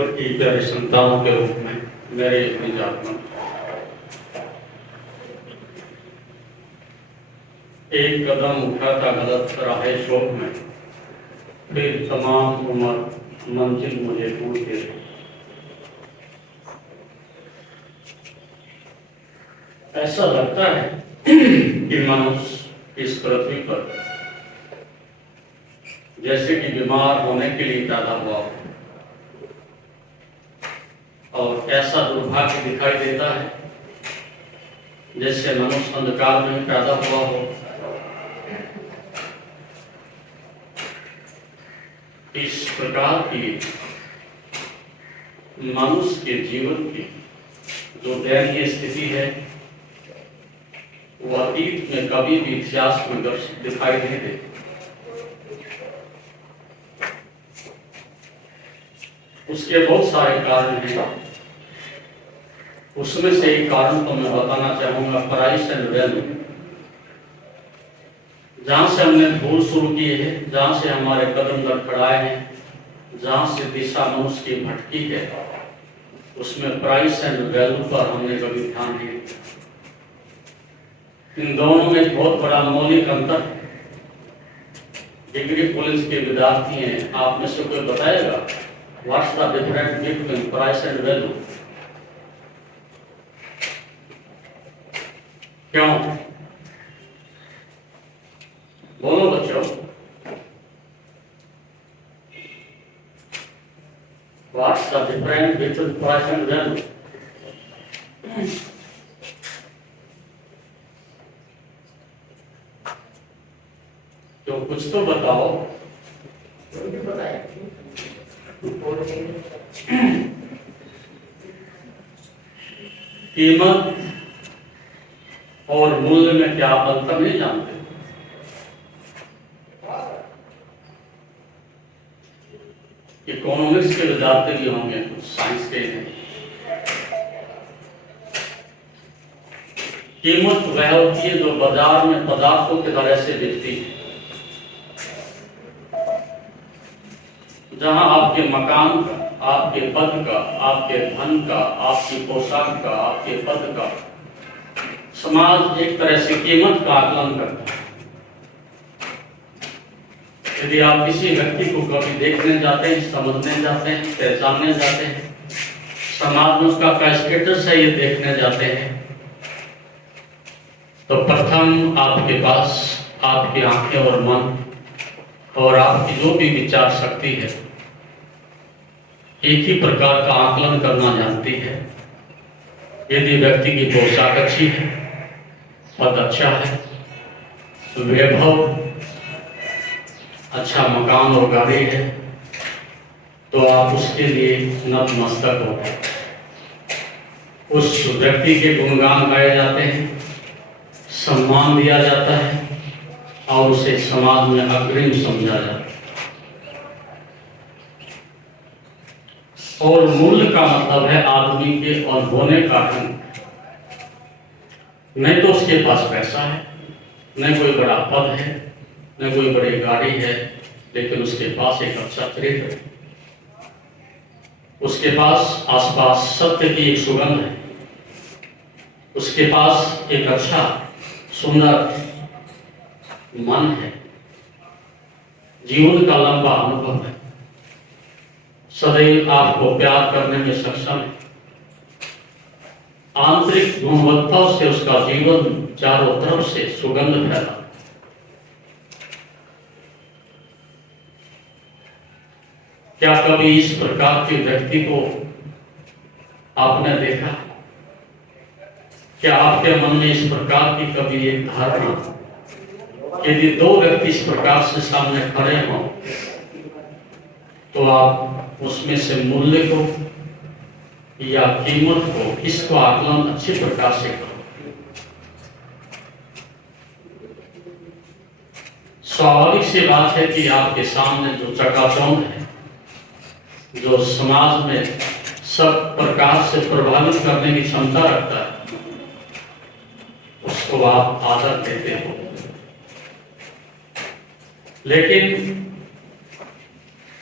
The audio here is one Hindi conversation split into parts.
ईश्वर की प्यारी संतानों के रूप में मेरे निज आत्मा एक कदम उठा था गलत राह शोक में, फिर तमाम उम्र मंजिल मुझे भूल के। ऐसा लगता है कि मनुष्य इस पृथ्वी पर जैसे कि बीमार होने के लिए पैदा हुआ हो, और ऐसा दुर्भाग्य दिखाई देता है जैसे मनुष्य अंधकार में पैदा हुआ हो। इस प्रकार की मनुष्य के जीवन की जो दयनीय स्थिति है वो अतीत में कभी भी इतिहास में दिखाई नहीं देती। उसके बहुत सारे कारण हैं, उसमें से एक कारण तो मैं बताना चाहूंगा, प्राइस एंड वैल्यू। जहां से हमने भूल शुरू की है, जहां से हमारे कदम लड़खड़ाए हैं, जहां से दिशा मनुष्य की भटकी है, उसमें प्राइस एंड वैल्यू पर हमने कभी ध्यान नहीं दिया। इन दोनों में बहुत बड़ा मौलिक अंतर है। डिग्री कॉलेज के विद्यार्थी हैं, आप में से कोई बताएगा what's the difference between price and value? क्यों? बोलो बच्चों, what's the difference between price and value? तो कुछ तो बताओ। कीमत और मूल्य में क्या अंतर नहीं जानते? इकोनॉमिक्स के विद्यार्थी भी होंगे, कुछ साइंस के हैं। कीमत वह होती है जो बाजार में पदार्थों की तरह से बिकती है। जहां आपके मकान का, आपके पद का, आपके धन का, आपकी पोशाक का, आपके पद का समाज एक तरह से कीमत का आकलन करता है। यदि आप किसी व्यक्ति को कभी देखने जाते हैं, समझने जाते हैं, पहचानने जाते हैं, समाज में उसका क्या स्टेटस है ये देखने जाते हैं, तो प्रथम आपके पास आपकी आंखें और मन और आपकी जो भी विचार शक्ति है एक ही प्रकार का आकलन करना जानती है। यदि व्यक्ति की पोशाक अच्छी है, पद अच्छा है, वैभव, अच्छा मकान और गाड़ी है, तो आप उसके लिए नतमस्तक हो। उस व्यक्ति के गुणगान गाए जाते हैं, सम्मान दिया जाता है और उसे समाज में अग्रिम समझा जाता है। और मूल्य का मतलब है आदमी के और होने का ढंग। नहीं तो उसके पास पैसा है, न कोई बड़ा पद है, न कोई बड़ी गाड़ी है, लेकिन उसके पास एक अच्छा चरित्र है, उसके पास आसपास सत्य की एक सुगंध है, उसके पास एक अच्छा सुंदर मन है, जीवन का लंबा अनुभव है, सदैव आपको प्यार करने में सक्षम है। आंतरिक गुणवत्ताओं से उसका जीवन चारों तरफ से सुगंध फैला। क्या कभी इस प्रकार के व्यक्ति को आपने देखा? क्या आपके मन में इस प्रकार की कभी एक धारणा, यदि दो व्यक्ति इस प्रकार से सामने खड़े हों तो आप उसमें से मूल्य को या कीमत को, इसको आकलन अच्छी प्रकार से करो? स्वाभाविक सी बात है कि आपके सामने जो चकाचौंध है, जो समाज में सब प्रकार से प्रभावित करने की क्षमता रखता है, उसको आप आदर देते हो। लेकिन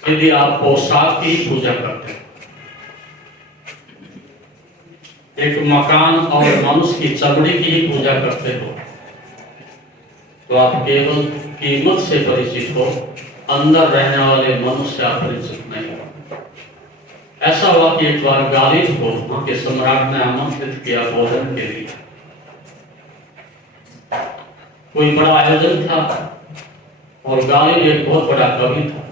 यदि आप पोशाक की पूजा करते हैं, एक मकान और मनुष्य की चमड़ी की ही पूजा करते हो तो आप केवल कीमत से परिचित हो, अंदर रहने वाले मनुष्य से आप परिचित नहीं हो। ऐसा हुआ कि एक बार गालिब को वहां के सम्राट ने आमंत्रित किया भोजन के लिए। कोई बड़ा आयोजन था और गालिब एक बहुत बड़ा कवि था।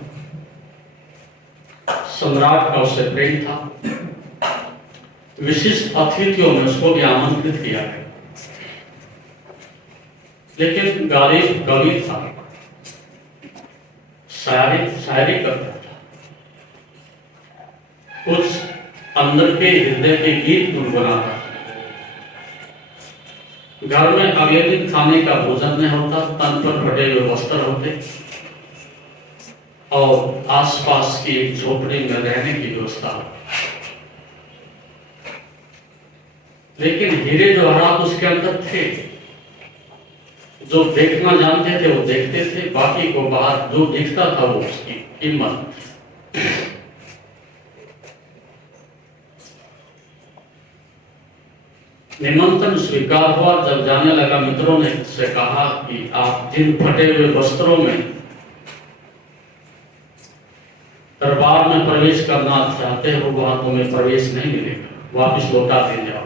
सम्राट का उससे प्रेम था। विशिष्ट अतिथियों में उसको भी आमंत्रित किया गया, लेकिन गालिब कवि था, शायरी करता था, कुछ अंदर के हृदय के गीत गुनगुनाता था। घर में अगले दिन खाने का भोजन नहीं होता, तन पर फटे हुए वस्त्र होते और आसपास की एक झोपड़ी में रहने की व्यवस्था होती। लेकिन हीरे जवाहरात उसके अंदर थे। जो देखना जानते थे वो देखते थे, बाकी को बाहर जो दिखता था वो उसकी कीमत। निमंत्रण स्वीकार हुआ। जब जाने लगा, मित्रों ने उससे कहा कि आप जिन फटे हुए वस्त्रों में दरबार में प्रवेश करना चाहते हो वहां तुम्हें प्रवेश नहीं मिलेगा, वापिस लौटा दे जाओ।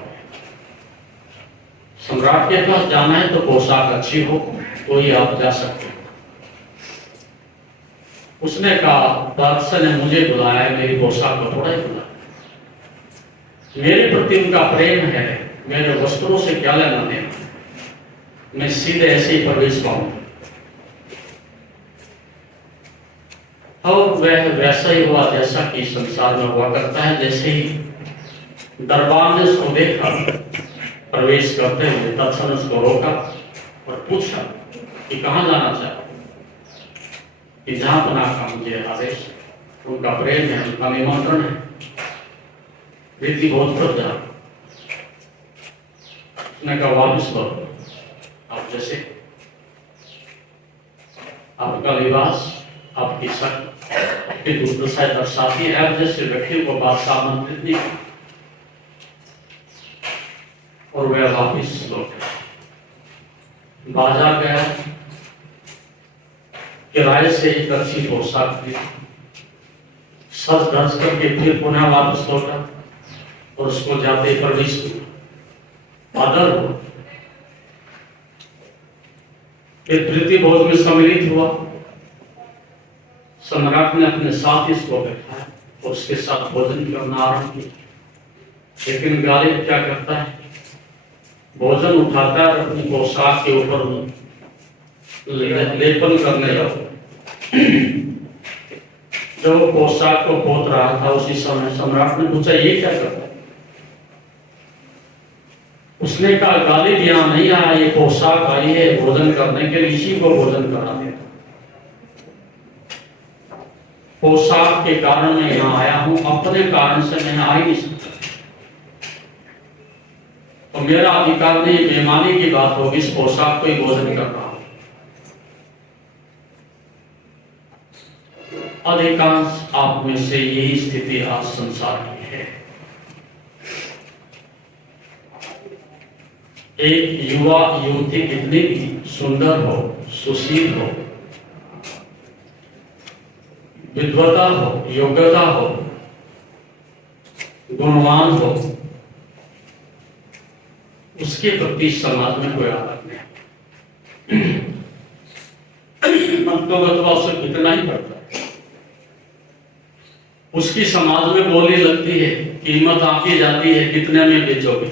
सम्राट के पास जाना है तो पोशाक अच्छी हो तो ही आप जा सकते हो। उसने कहा, बादशाह ने मुझे बुलाया है, मेरी पोशाक को थोड़ा ही बुलाया, मेरे प्रति उनका प्रेम है, मेरे वस्त्रों से क्या लेना देना, मैं सीधे ऐसे ही प्रवेश पाऊंगा। और वह वैसा ही हुआ जैसा कि संसार में हुआ करता है। जैसे ही दरबार ने उसको देखा प्रवेश करते हुए, तत्क्षण उसको रोका और पूछा कि कहाँ जाना चाहते, कि जहां बना का मुझे आदेश। उनका प्रेम है, उनका निमंत्रण है, रीति बहुत पर जा। उसने कहा वापिस लौटो, आप जैसे, आपका लिबास, आपकी शक्ल, आपकी दुर्दशा दर्शाती है। आप जैसे व्यक्ति को बादशाह आमंत्रित नहीं किया। और वह वापिस लौटे। बाजार गया, किराए से एक अच्छी पोशाक खरीदी, सज धज करके फिर पुनः वापस लौटा और उसको जाते प्रवेश किया। आदर हुआ, फिर प्रीति भोज में सम्मिलित हुआ। सम्राट ने अपने साथ इसको बैठाया और उसके साथ भोजन करना आरंभ किया। लेकिन गालिब क्या करता है, भोजन उठाता है, अपनी पोशाक के ऊपर लेपन करने लगा। जब वो पोशाक को पोत रहा था, उसी समय सम्राट ने पूछा, ये क्या करता है? उसने कहा, गालिब यहाँ नहीं आया, ये पोशाक आई है भोजन करने के लिए, इसी को भोजन करा देता। पोशाक के कारण मैं यहाँ आया हूं, अपने कारण से मैं आ ही नहीं सकता। तो मेरा अधिकार नहीं, बेईमानी की बात होगी, इस पोशाक को ही भोजन कर रहा हूं। अधिकांश आप में से यही स्थिति आज संसार की है। एक युवा युवती कितनी भी सुंदर हो, सुशील हो, विद्वता हो, योग्यता हो, गुणवान हो, उसके प्रति समाज में कोई आदर नहीं। अंतोगतवा उसे कितना ही पड़ता है, उसकी समाज में बोली लगती है, कीमत आंकी जाती है, कितने में बेचोगे।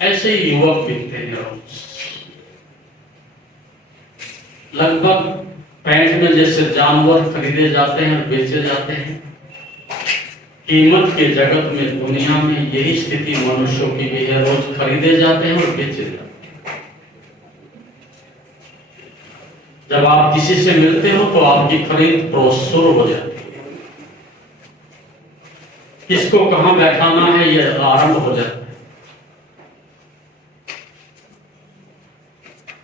ऐसे ही युवक बिकते हैं रोज। लगभग पैंट में जैसे जानवर खरीदे जाते हैं और बेचे जाते हैं, कीमत के जगत में, दुनिया में यही स्थिति मनुष्यों की भी है। रोज खरीदे जाते हैं और बेचे जाते हैं। जब आप किसी से मिलते हो तो आपकी खरीद शुरू हो जाती है। किसको कहां बैठाना है यह आरंभ हो जाता है।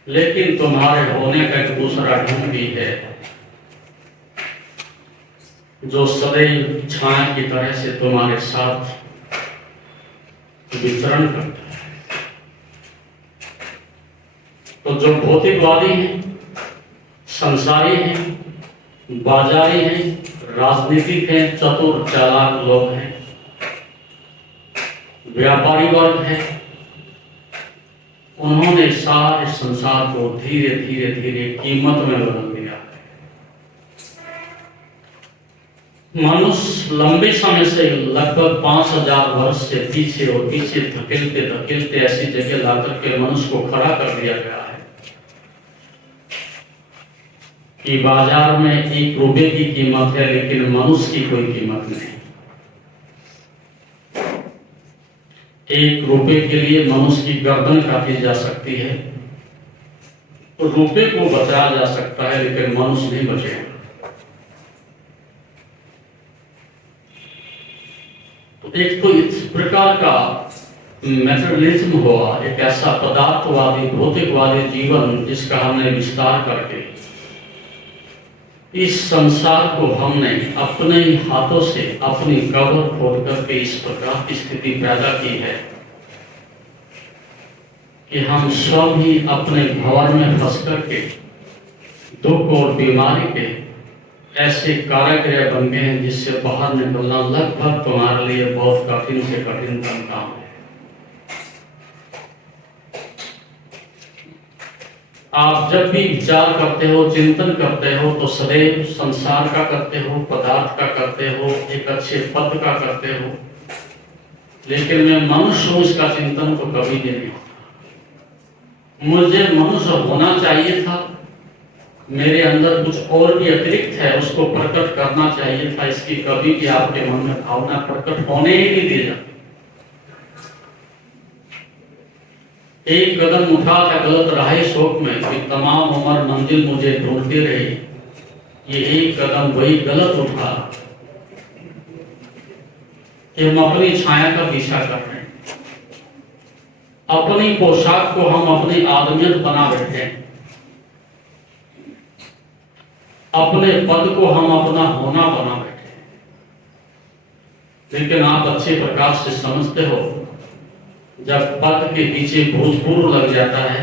लेकिन तुम्हारे होने का एक दूसरा ढंग भी है। जो सदैव छाया की तरह से तुम्हारे साथ विचरण करता है। तो जो भौतिकवादी हैं, संसारी हैं, बाजारी हैं, राजनीतिक हैं, चतुर चालाक लोग हैं, व्यापारी वर्ग है, उन्होंने सारे संसार को धीरे धीरे धीरे कीमत में बदल दिया है। मनुष्य लंबे समय से लगभग 5000 वर्ष से पीछे और पीछे धकेलते धकेलते ऐसी जगह लाकर के मनुष्य को खड़ा कर दिया गया है कि बाजार में 1 रुपए की कीमत है, लेकिन मनुष्य की कोई कीमत नहीं। 1 रुपए के लिए मनुष्य की गर्दन काटी जा सकती है, तो रुपए को बचाया जा सकता है, लेकिन मनुष्य नहीं बचेगा। तो एक तो इस प्रकार का मैटेरियलिज्म हुआ, एक ऐसा पदार्थवादी भौतिकवादी जीवन जिसका हमने विस्तार करके इस संसार को हमने अपने ही हाथों से अपनी कब्र खोद करके इस प्रकार की स्थिति पैदा की है कि हम सब ही अपने भंवर में फंस करके दुख और बीमारी के ऐसे कारागृह बन गए हैं जिससे बाहर निकलना लगभग तुम्हारे लिए बहुत कठिन से कठिनतम काम है। आप जब भी विचार करते हो, चिंतन करते हो, तो सदैव संसार का करते हो, पदार्थ का करते हो, एक अच्छे पद का करते हो, लेकिन मैं मनुष्य हूं इसका चिंतन तो कभी भी नहीं होता। मुझे मनुष्य होना चाहिए था, मेरे अंदर कुछ और भी अतिरिक्त है, उसको प्रकट करना चाहिए था, इसकी कभी भी आपके मन में भावना प्रकट होने ही नहीं दी जाती। एक कदम उठा था गलत राह शोक में कि तमाम उम्र मंजिल मुझे ढूंढती रही। ये एक कदम वही गलत उठा कि हम अपनी छाया का पीछा कर रहे हैं, अपनी पोशाक को हम अपनी आदमियत बना बैठे हैं, अपने पद को हम अपना होना बना बैठे हैं। लेकिन आप अच्छे प्रकार से समझते हो, जब पद के पीछे भूतपूर्व लग जाता है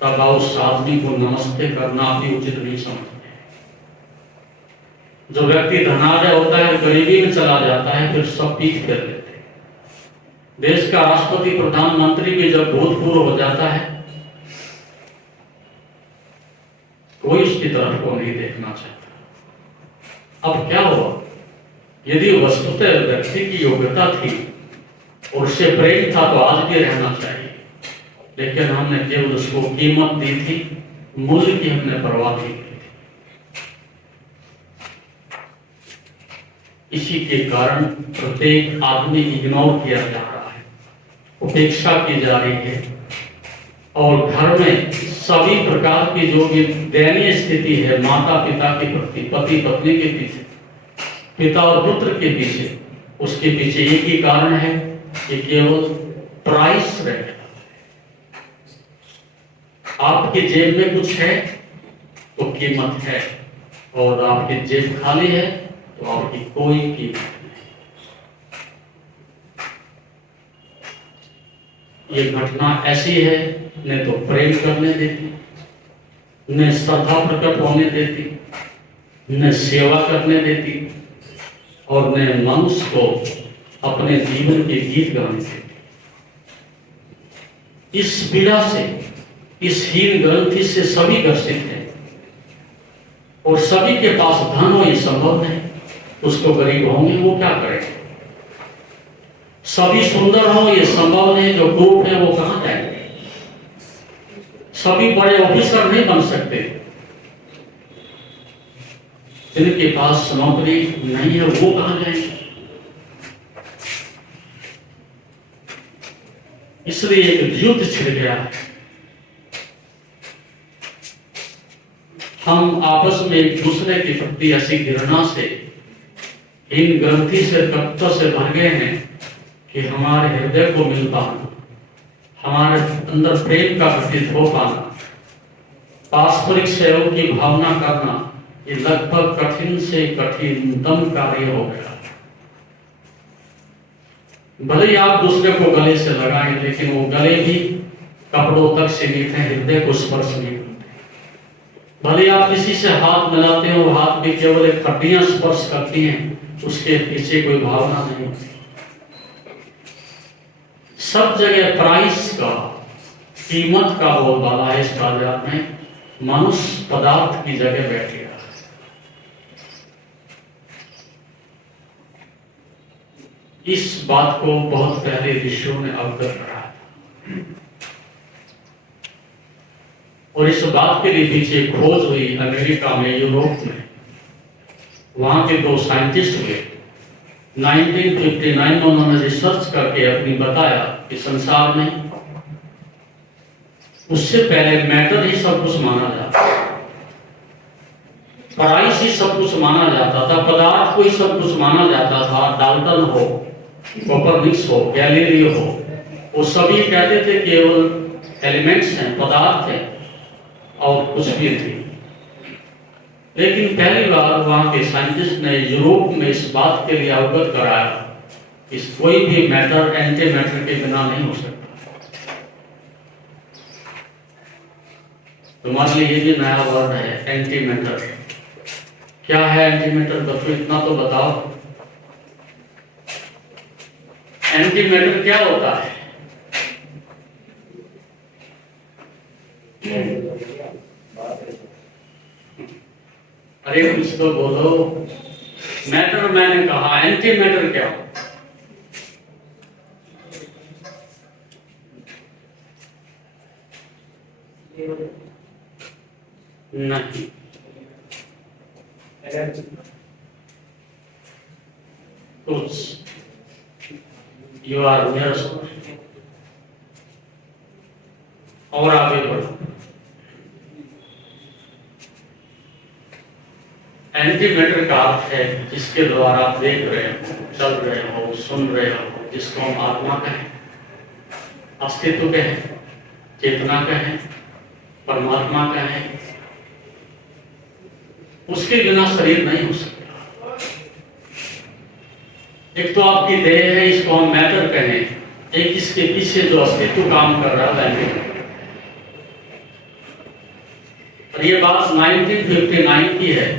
तब उस आदमी को नमस्ते करना भी उचित नहीं समझते। जो व्यक्ति धनाढ्य होता है, गरीबी में चला जाता है, फिर सब पीठ कर लेते हैं। देश का राष्ट्रपति प्रधानमंत्री भी जब भूतपूर्व हो जाता है, कोई उसकी तरफ को नहीं देखना चाहता। अब क्या हुआ? यदि वस्तुतः व्यक्ति की योग्यता थी और उससे प्रेम था तो आज भी रहना चाहिए, लेकिन हमने केवल उसको कीमत दी थी, मूल्य की हमने परवाह नहीं की थी। इसी के कारण प्रत्येक आदमी इग्नोर किया जा रहा है, उपेक्षा की जा रही है, और घर में सभी प्रकार की जो भी दयनीय स्थिति है, माता पिता के प्रति, पति पत्नी के पीछे, पिता और पुत्र के पीछे, उसके पीछे एक ही कारण है कि केवल प्राइस रह गया। आपके जेब में कुछ है तो कीमत है, और आपकी जेब खाली है तो आपकी कोई कीमत नहीं। ये घटना ऐसी है, न तो प्रेम करने देती, न श्रद्धा प्रकट होने देती, न सेवा करने देती, और न मनुष्य को अपने जीवन के गीत गाने देती। इस पीड़ा से, इस हीन ग्रंथि से सभी ग्रसित हैं, और सभी के पास धन हो ये संभव नहीं। उसको गरीब होंगे वो क्या करेंगे? सभी सुंदर हो ये संभव नहीं, जो कुरूप है वो कहां जाएंगे? सभी बड़े ऑफिसर नहीं बन सकते, जिनके पास नौकरी नहीं है वो कहां जाएंगे? इसलिए एक युद्ध छिड़ गया है। हम आपस में एक दूसरे के प्रति ऐसी घृणा से, इन ग्रंथि से, तत्व से भर गए हैं कि हमारे हृदय को मिल पाना, हमारे अंदर प्रेम का प्रतीत हो पाना, पारस्परिक सहयोग की भावना करना, ये लगभग कठिन से कठिनतम कार्य हो गया। भले ही आप दूसरे को गले से लगाएं, लेकिन वो गले भी कपड़ों तक सीमित है, हृदय को स्पर्श नहीं करते। भले आप किसी से हाथ मिलाते हो, हाथ भी केवल एक हड्डियां स्पर्श करती हैं, उसके पीछे कोई भावना नहीं होती। सब जगह प्राइस का, कीमत का बोलबाला है इस बाजार में। मनुष्य पदार्थ की जगह बैठेगा। इस बात को बहुत पहले ऋषियों ने अवगत कराया था, और इस बात के लिए पीछे खोज हुई अमेरिका में, यूरोप में। वहां के दो साइंटिस्ट हुए, 1959 में उन्होंने रिसर्च करके अपनी बताया कि संसार में उससे पहले मैटर ही सब कुछ माना जाता था, प्राइस ही सब कुछ माना जाता था, पदार्थ को ही सब कुछ माना जाता था। डाल्टन हो, कोपरनिकस हो, गैलीलियो हो, वो सभी कहते थे केवल एलिमेंट्स हैं, पदार्थ हैं और कुछ भी नहीं। लेकिन पहली बार वहां के साइंटिस्ट ने यूरोप में इस बात के लिए अवगत कराया कि कोई भी मैटर एंटी मैटर के बिना नहीं हो सकता। तुम्हारे लिए ये भी नया वर्ड है, एंटी मैटर। क्या है एंटी मैटर? बच्चों इतना तो बताओ, एंटी मैटर क्या होता है? अरे कुछ तो बोलो। मैटर मैंने कहा, एंटी मैटर क्या हो? नहीं, कुछ यू आर नियर और आगे बढ़ो। एंटी मैटर का अर्थ है जिसके द्वारा आप देख रहे हो, चल रहे हो, सुन रहे हो, जिसको हम आत्मा कहें, अस्तित्व कहें, चेतना कहें, परमात्मा कहें, उसके बिना शरीर नहीं हो सकता। एक तो आपकी देह है, इसको हम मैटर कहें, एक इसके पीछे जो अस्तित्व काम कर रहा है। और ये बात 1959 की है।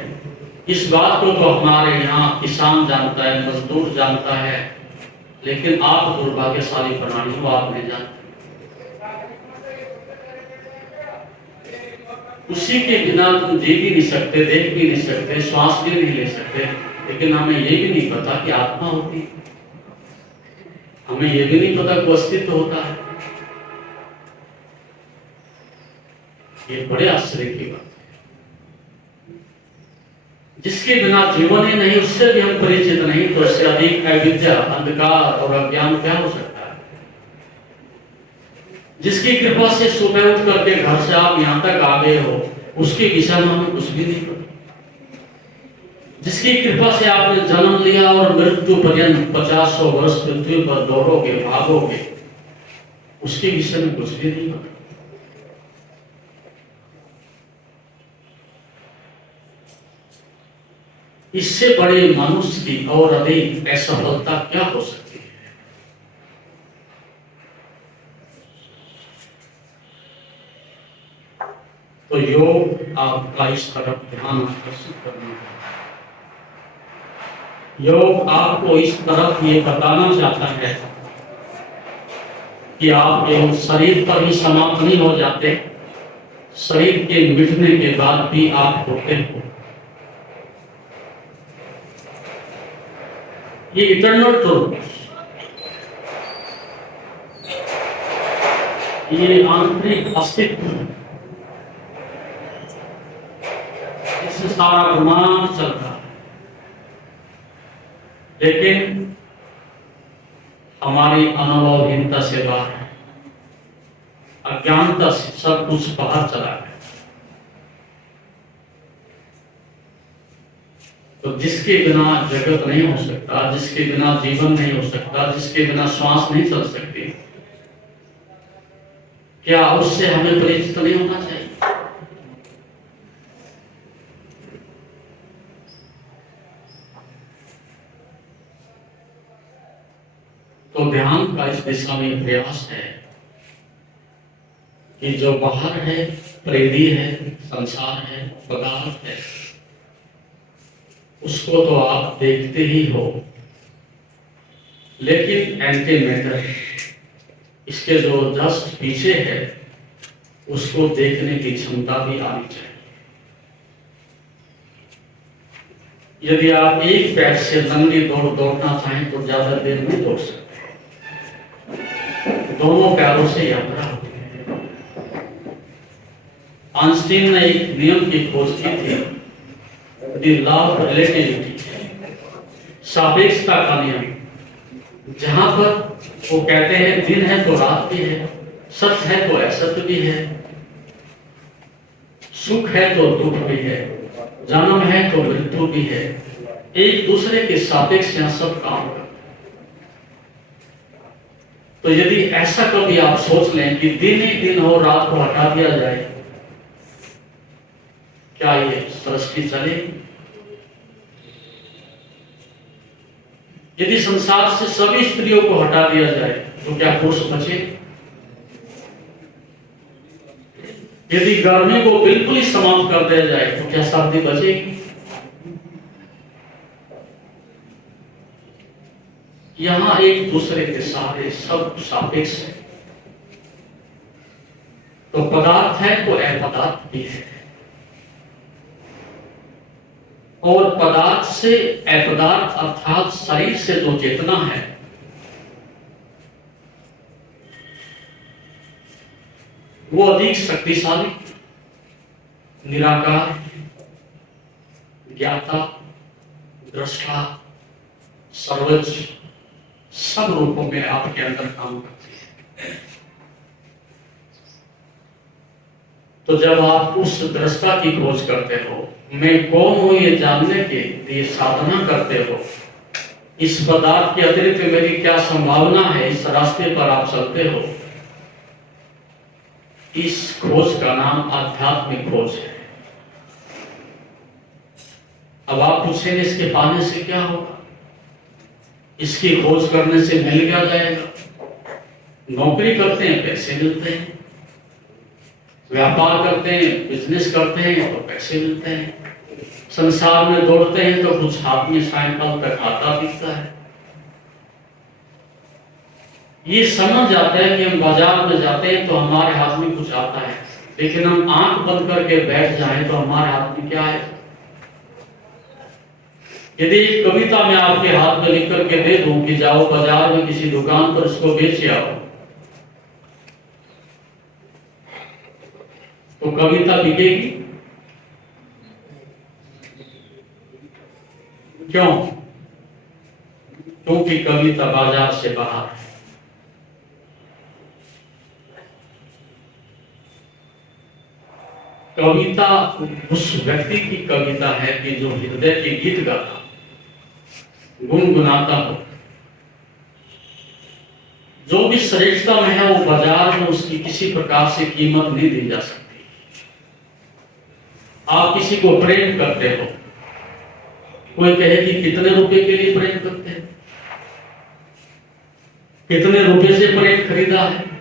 इस बात को तो हमारे यहाँ किसान जानता है, मजदूर जानता है, लेकिन आप दुर्भाग्यशाली प्राणी हो, आप नहीं जानते। उसी के बिना तुम जी भी नहीं सकते, देख भी नहीं सकते, श्वास भी नहीं ले सकते। लेकिन हमें ये भी नहीं पता कि आत्मा होती है, हमें ये भी नहीं पता कि अस्तित्व होता है। ये बड़े आश्चर्य की बात है। जिसके बिना जीवन ही नहीं, उससे भी हम परिचित नहीं, तो इससे अधिक अविद्या, अंधकार और अज्ञान क्या हो सकता है? जिसकी कृपा से सुबह उठ करके घर से आप यहाँ तक आ गए हो, उसके विषय में हमें कुछ भी नहीं पता। जिसकी कृपा से आपने जन्म लिया और मृत्यु पर्यंत 50 वर्ष पृथ्वी पर दौड़ोगे, भागोगे, उसके विषय में कुछ भी नहीं पता। इससे बड़े मनुष्य की और अधिक असफलता क्या हो सकती है? तो योग आपका इस तरफ ध्यान आकर्षित करना है। योग आपको इस तरफ ये बताना चाहता है कि आप केवल शरीर पर ही समाप्त नहीं हो जाते, शरीर के मिटने के बाद भी आप होते हो। ये इटर्नल ट्रूथ, ये आंतरिक अस्तित्व, इससे सारा ब्रह्मांड चलता है। लेकिन हमारी अनुभवहीनता से बाहर, अज्ञानता से सब कुछ बाहर चला गया। तो जिसके बिना जगत नहीं हो सकता, जिसके बिना जीवन नहीं हो सकता, जिसके बिना श्वास नहीं चल सकती, क्या उससे हमें परिचित नहीं होना चाहिए? तो ध्यान का इस दिशा में प्रयास है कि जो बाहर है, परिधि है, संसार है, पदार्थ है, उसको तो आप देखते ही हो, लेकिन एंटी मैटर, इसके जो जस्ट पीछे है, उसको देखने की क्षमता भी आनी चाहिए। यदि आप एक पैर से लंबी दौड़ दौड़ना चाहें तो ज्यादा देर नहीं दौड़ सकते, दोनों पैरों से यात्रा होती है। आइंस्टीन ने एक नियम की खोज की थी, द लॉ ऑफ रिलेटिविटी, सापेक्षता का नियम, जहां पर वो कहते हैं दिन है तो रात भी है, सत्य है तो असत्य भी है, सुख है तो दुख भी है, जन्म है तो मृत्यु भी है, एक दूसरे के सापेक्ष यहां सब काम करते। तो यदि ऐसा कभी आप सोच लें कि दिन ही दिन हो, रात को हटा दिया जाए, क्या ये सृष्टि चलेगी? यदि संसार से सभी स्त्रियों को हटा दिया जाए तो क्या पुरुष बचे? यदि गर्मी को बिल्कुल ही समाप्त कर दिया जाए तो क्या सर्दी बचेगी? यहां एक दूसरे के सारे सब सापेक्ष है। तो पदार्थ है तो अपदार्थ भी है, और पदार्थ से अपदार्थ अर्थात शरीर से जो चेतना है, वो अधिक शक्तिशाली, निराकार, ज्ञाता, दृष्टा, सर्वोच्च, सब रूपों में आपके अंदर काम करती है। तो जब आप उस दृष्टा की खोज करते हो, मैं कौन हूं ये जानने के लिए साधना करते हो, इस पदार्थ के अतिरिक्त मेरी क्या संभावना है, इस रास्ते पर आप चलते हो, इस खोज का नाम आध्यात्मिक खोज है। अब आप पूछेंगे इसके पाने से क्या होगा? इसकी खोज करने से मिल क्या जाएगा? नौकरी करते हैं पैसे मिलते हैं, व्यापार करते हैं, बिजनेस करते हैं तो पैसे मिलते हैं, संसार में दौड़ते हैं तो कुछ हाथ में साइकिल तक आता दिखता है। ये समझ जाते हैं कि हम बाजार में जाते हैं तो हमारे हाथ में कुछ आता है, लेकिन हम आंख बंद करके बैठ जाएं तो हमारे हाथ में क्या है? यदि एक कविता मैं आपके हाथ में लिख करके दे दूं कि जाओ बाजार में किसी दुकान पर इसको बेच आओ, तो कविता बिकेगी? क्यों? क्योंकि कविता बाजार से बाहर है। कविता उस व्यक्ति की कविता है कि जो हृदय के गीत गाता, गुनगुनाता हो। जो भी श्रेष्ठता में है वो बाजार में उसकी किसी प्रकार से कीमत नहीं दी जा सकती। आप किसी को प्रेम करते हो, कोई कहे कि कितने रुपए के लिए प्रेम करते हैं, कितने रुपए से प्रेम खरीदा है,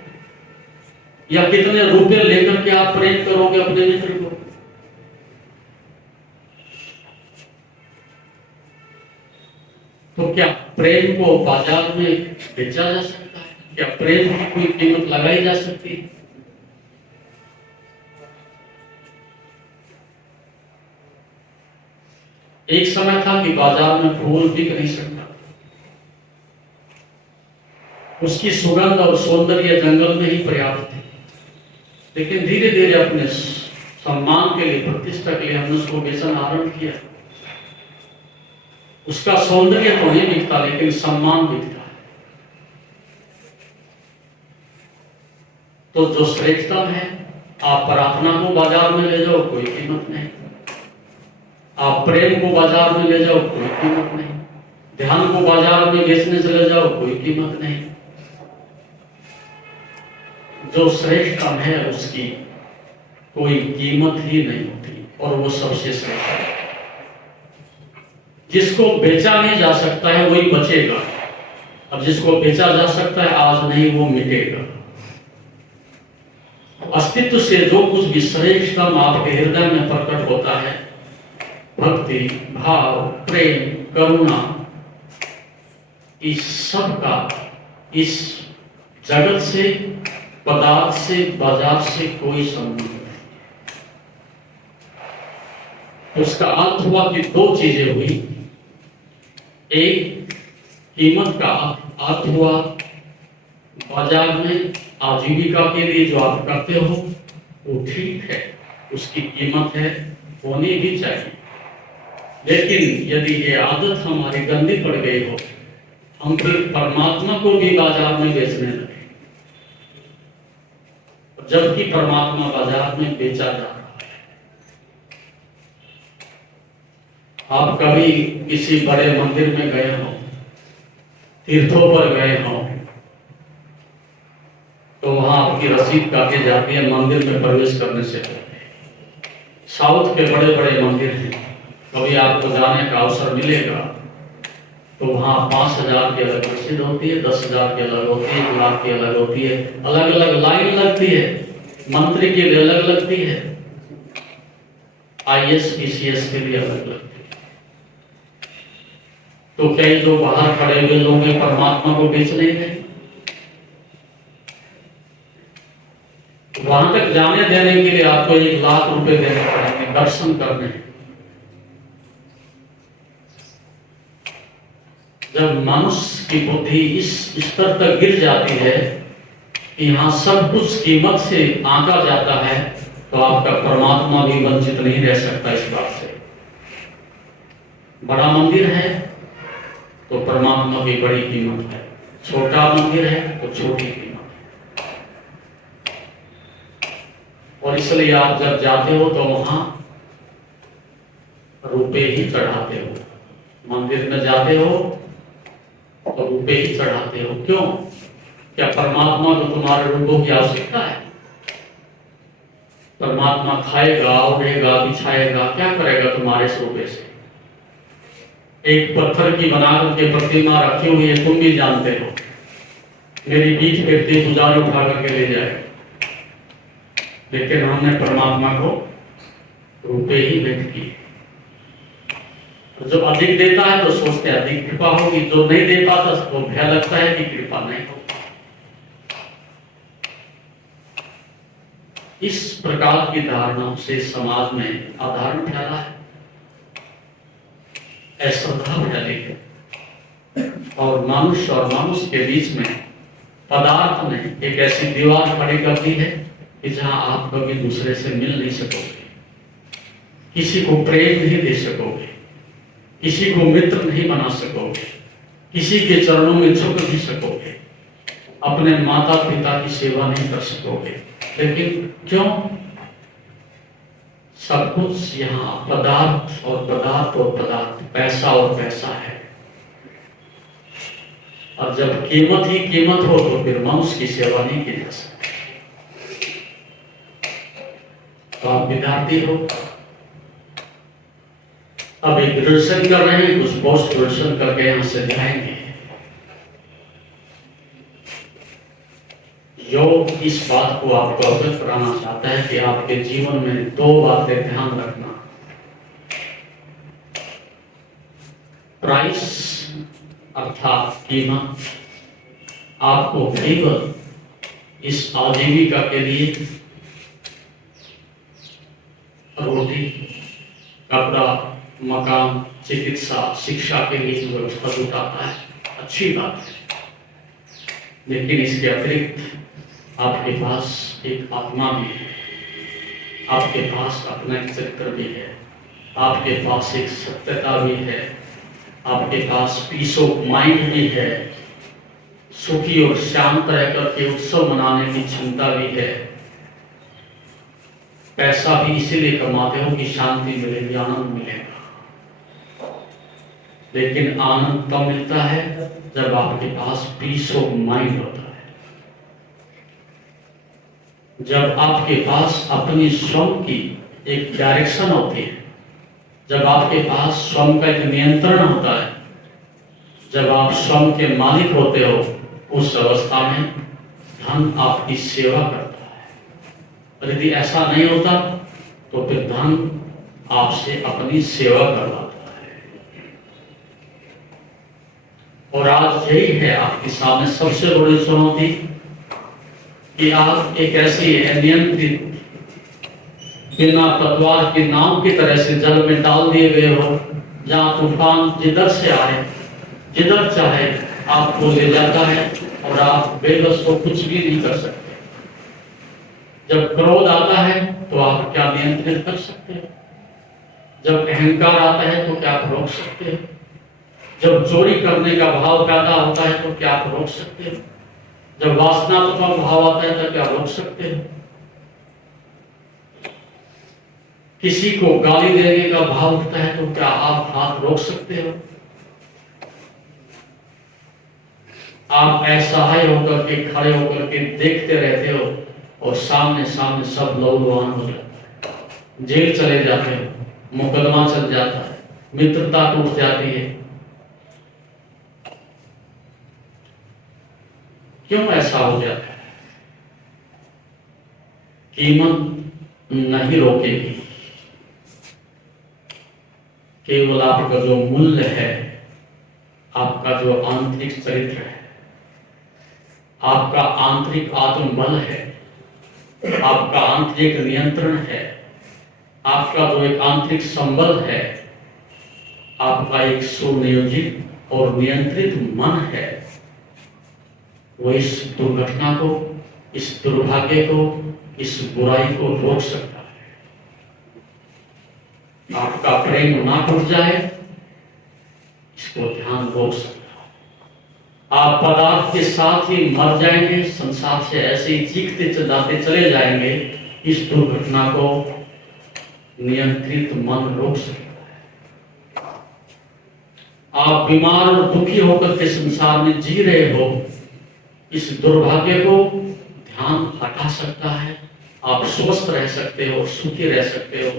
या कितने रुपए लेकर के आप प्रेम करोगे अपने मित्र को? तो क्या प्रेम को बाजार में बेचा जा सकता है? क्या प्रेम की कोई कीमत लगाई जा सकती है? एक समय था कि बाजार में फूल बिक नहीं सकता, उसकी सुगंध और सौंदर्य जंगल में ही पर्याप्त थी, लेकिन धीरे धीरे अपने सम्मान के लिए, प्रतिष्ठा के लिए हमने उसको बेचना आरंभ किया। उसका सौंदर्य तो नहीं बिकता, लेकिन सम्मान बिकता है। तो जो श्रेष्ठतम है, आप प्रार्थना को बाजार में ले जाओ, कोई कीमत नहीं। आप प्रेम को बाजार में ले जाओ, कोई कीमत नहीं। ध्यान को बाजार में बेचने से ले जाओ, कोई कीमत नहीं। जो श्रेष्ठतम है उसकी कोई कीमत ही नहीं होती, और वो सबसे श्रेष्ठ है। जिसको बेचा नहीं जा सकता है वही बचेगा, और जिसको बेचा जा सकता है आज नहीं वो मिटेगा। अस्तित्व से जो कुछ भी श्रेष्ठतम आपके हृदय में प्रकट होता है, भक्ति, भाव, प्रेम, करुणा, इस सब का इस जगत से, पदार्थ से, बाजार से कोई संबंध नहीं। उसका अर्थ हुआ कि दो चीजें हुई। एक, कीमत का अर्थ हुआ बाजार में आजीविका के लिए जो आप करते हो वो ठीक है, उसकी कीमत है, होनी भी चाहिए। लेकिन यदि ये आदत हमारी गंदी पड़ गई हो, हम फिर परमात्मा को भी बाजार में बेचने लगे, जबकि परमात्मा बाजार में बेचा जा रहा है। आप कभी किसी बड़े मंदिर में गए हो, तीर्थों पर गए हो, तो वहां आपकी रसीद काटी जाती है मंदिर में प्रवेश करने से पहले। साउथ के बड़े बड़े मंदिर हैं, कभी आपको जाने का अवसर मिलेगा तो वहाँ 5,000 की अलग रसीद होती है, 10,000 की अलग होती है, 1 लाख की अलग होती है, अलग अलग लाइन लगती है, मंत्री के लिए अलग लगती है, IAS PCS के लिए अलग लगती है। तो क्या जो बाहर खड़े हुए लोग हैं परमात्मा को बेच नहीं गए? वहां तक जाने देने के लिए आपको 1 लाख रुपए देने पड़ेंगे दर्शन करने। जब मनुष्य की बुद्धि इस स्तर तक गिर जाती है कि यहाँ सब कुछ कीमत से आंका जाता है, तो आपका परमात्मा भी वंचित नहीं रह सकता इस बात से। बड़ा मंदिर है तो परमात्मा की बड़ी कीमत है, छोटा मंदिर है तो छोटी कीमत है। और इसलिए आप जब जाते हो तो वहां रुपए ही चढ़ाते हो। मंदिर में जाते हो तो रुपए ही चढ़ाते हो। क्यों? क्या परमात्मा को तुम्हारे रुपयों की आवश्यकता है? परमात्मा खाएगा, ओढ़ेगा, बिछाएगा, क्या करेगा तुम्हारे इस रुपए से? एक पत्थर की बनाकर के प्रतिमा रखी हुई है, तुम भी जानते हो, मेरी बीच व्यक्ति पुजारी उठा करके ले जाए, लेकिन हमने परमात्मा को रुपए ही भेंट किए। जो अधिक देता है तो सोचते हैं अधिक कृपा होगी, जो नहीं दे पाता तो भय लगता है कि कृपा नहीं होगी। इस प्रकार की धारणाओं से समाज में अधर्म फैला है, असद्भाव फैली है, और मनुष्य और मनुष्य के बीच में पदार्थ ने एक ऐसी दीवार खड़ी कर दी है कि जहां आप कभी दूसरे से मिल नहीं सकोगे, किसी को प्रेम नहीं दे सकोगे, किसी को मित्र नहीं बना सकोगे, किसी के चरणों में झुक नहीं सकोगे, अपने माता पिता की सेवा नहीं कर सकोगे। लेकिन क्यों? सब कुछ यहाँ पदार्थ और पदार्थ और पदार्थ, पैसा और पैसा है। और जब कीमत ही कीमत हो तो फिर मनुष्य की सेवा नहीं की जा सकती। तो आप विद्यार्थी हो, अभी ग्रेजुएशन कर रहे हैं, कुछ पोस्ट ग्रेजुएशन करके यहां से जाएंगे। योग इस बात को आपको अवगत कराना चाहता है कि आपके जीवन में 2 बातें ध्यान रखना। प्राइस अर्थात कीमत, आपको केवल इस आजीविका के लिए रोटी, कपड़ा, मकान, चिकित्सा, शिक्षा के लिए व्यवस्था जुटाता है, अच्छी बात है। लेकिन इसके अतिरिक्त आपके पास एक आत्मा भी है, आपके पास अपना एक चरित्र भी है, आपके पास एक सत्यता भी है, आपके पास पीस ऑफ माइंड भी है, सुखी और शांत रहकर के उत्सव मनाने की क्षमता भी है। पैसा भी इसीलिए कमाते हो कि शांति मिलेगी, आनंद मिलेगा। लेकिन आनंद तब मिलता है जब आपके पास पीस ऑफ माइंड होता है, जब आपके पास अपनी स्वयं की एक डायरेक्शन होती है, जब आपके पास स्वयं का एक नियंत्रण होता है, जब आप स्वयं के मालिक होते हो, उस अवस्था में धन आपकी सेवा करता है। और यदि ऐसा नहीं होता तो फिर धन आपसे अपनी सेवा करवाता है। और आज यही है आपके सामने सबसे बड़ी चुनौती कि आप एक ऐसी अनियंत्रित बिना पतवार की नाव की तरह से जल में डाल दिए गए हो, जहां तूफान जिधर से आए जिधर चाहे आपको ले जाता है और आप बेबस को कुछ भी नहीं कर सकते। जब क्रोध आता है तो आप क्या नियंत्रित कर सकते हो? जब अहंकार आता है तो क्या आप रोक सकते हो? जब चोरी करने का भाव पैदा होता है तो क्या आप रोक सकते हो? जब वासनात्मक भाव आता है तो क्या रोक सकते हो? किसी को गाली देने का भाव उठता है तो क्या आप हाथ रोक सकते हो? आप असहाय होकर के खड़े होकर के देखते रहते हो और सामने सामने सब लहूलुहान हो जाता है, जेल चले जाते हो, मुकदमा चल जाता है, मित्रता टूट जाती है। क्यों ऐसा हो जाता है? कीमत नहीं रोकेगी, केवल आपका जो मूल्य है, आपका जो आंतरिक चरित्र है, आपका आंतरिक आत्मबल है, आपका आंतरिक नियंत्रण है, आपका जो एक आंतरिक संबल है, आपका एक सुनियोजित और नियंत्रित मन है, वो इस दुर्घटना को, इस दुर्भाग्य को, इस बुराई को रोक सकता है। आपका प्रेम ना टूट जाए, इसको ध्यान रोक सकता है। आप पदार्थ के साथ ही मर जाएंगे, संसार से ऐसे ही चीखते चिल्लाते चले जाएंगे, इस दुर्घटना को नियंत्रित मन रोक सकता है। आप बीमार और दुखी होकर के संसार में जी रहे हो, इस दुर्भाग्य को ध्यान हटा सकता है। आप स्वस्थ रह सकते हो, सुखी रह सकते हो।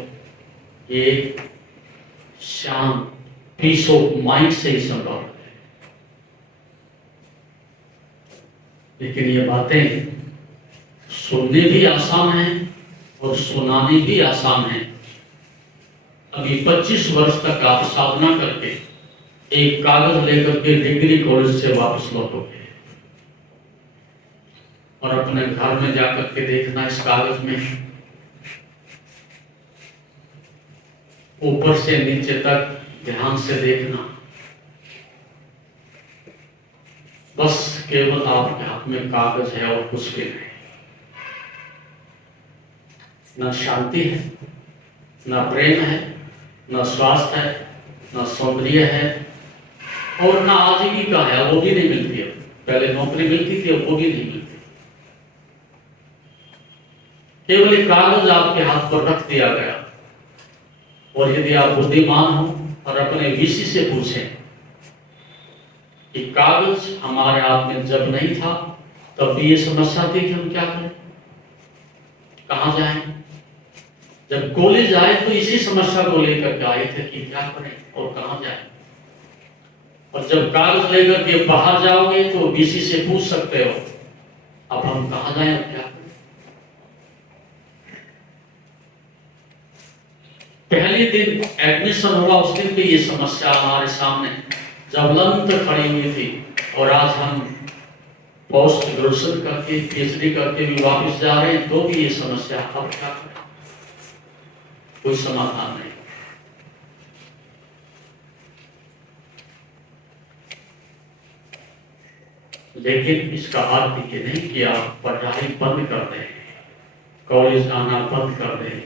ये शांत पीस ऑफ माइंड से ही संभव है। लेकिन ये बातें सुनने भी आसान है और सुनानी भी आसान है। अभी 25 वर्ष तक आप साधना करके एक कागज लेकर के डिग्री कॉलेज से वापस लौटोगे और अपने घर में जाकर के देखना, इस कागज में ऊपर से नीचे तक ध्यान से देखना, बस केवल आपके हाथ में कागज है और कुछ भी नहीं। न शांति है, न प्रेम है, न स्वास्थ्य है, न सौंदर्य है और न आजीविका है, वो भी नहीं मिलती है। पहले नौकरी मिलती थी, अब वो भी नहीं मिलती। केवल एक कागज आपके हाथ पर रख दिया गया। और यदि आप बुद्धिमान हो और अपने वीसी से पूछें कि कागज हमारे हाथ में जब नहीं था तब भी ये समस्या थी कि हम क्या करें, कहां जाएं। जब कॉलेज आए तो इसी समस्या को लेकर के आए थे कि क्या करें और कहां जाएं। और जब कागज लेकर के बाहर जाओगे तो वीसी से पूछ सकते हो, अब हम कहां जाएं और क्या करें। पहले दिन एडमिशन हुआ, उस दिन की ये समस्या हमारे सामने ज्वलंत खड़ी हुई थी। और आज हम पोस्ट ग्रेजुएशन करके पीएचडी करके भी वापस जा रहे हैं, तो भी ये समस्या अब क्या करें, कोई समाधान नहीं। लेकिन इसका अर्थ ये नहीं कि आप पढ़ाई बंद कर दें, कॉलेज आना बंद कर दें।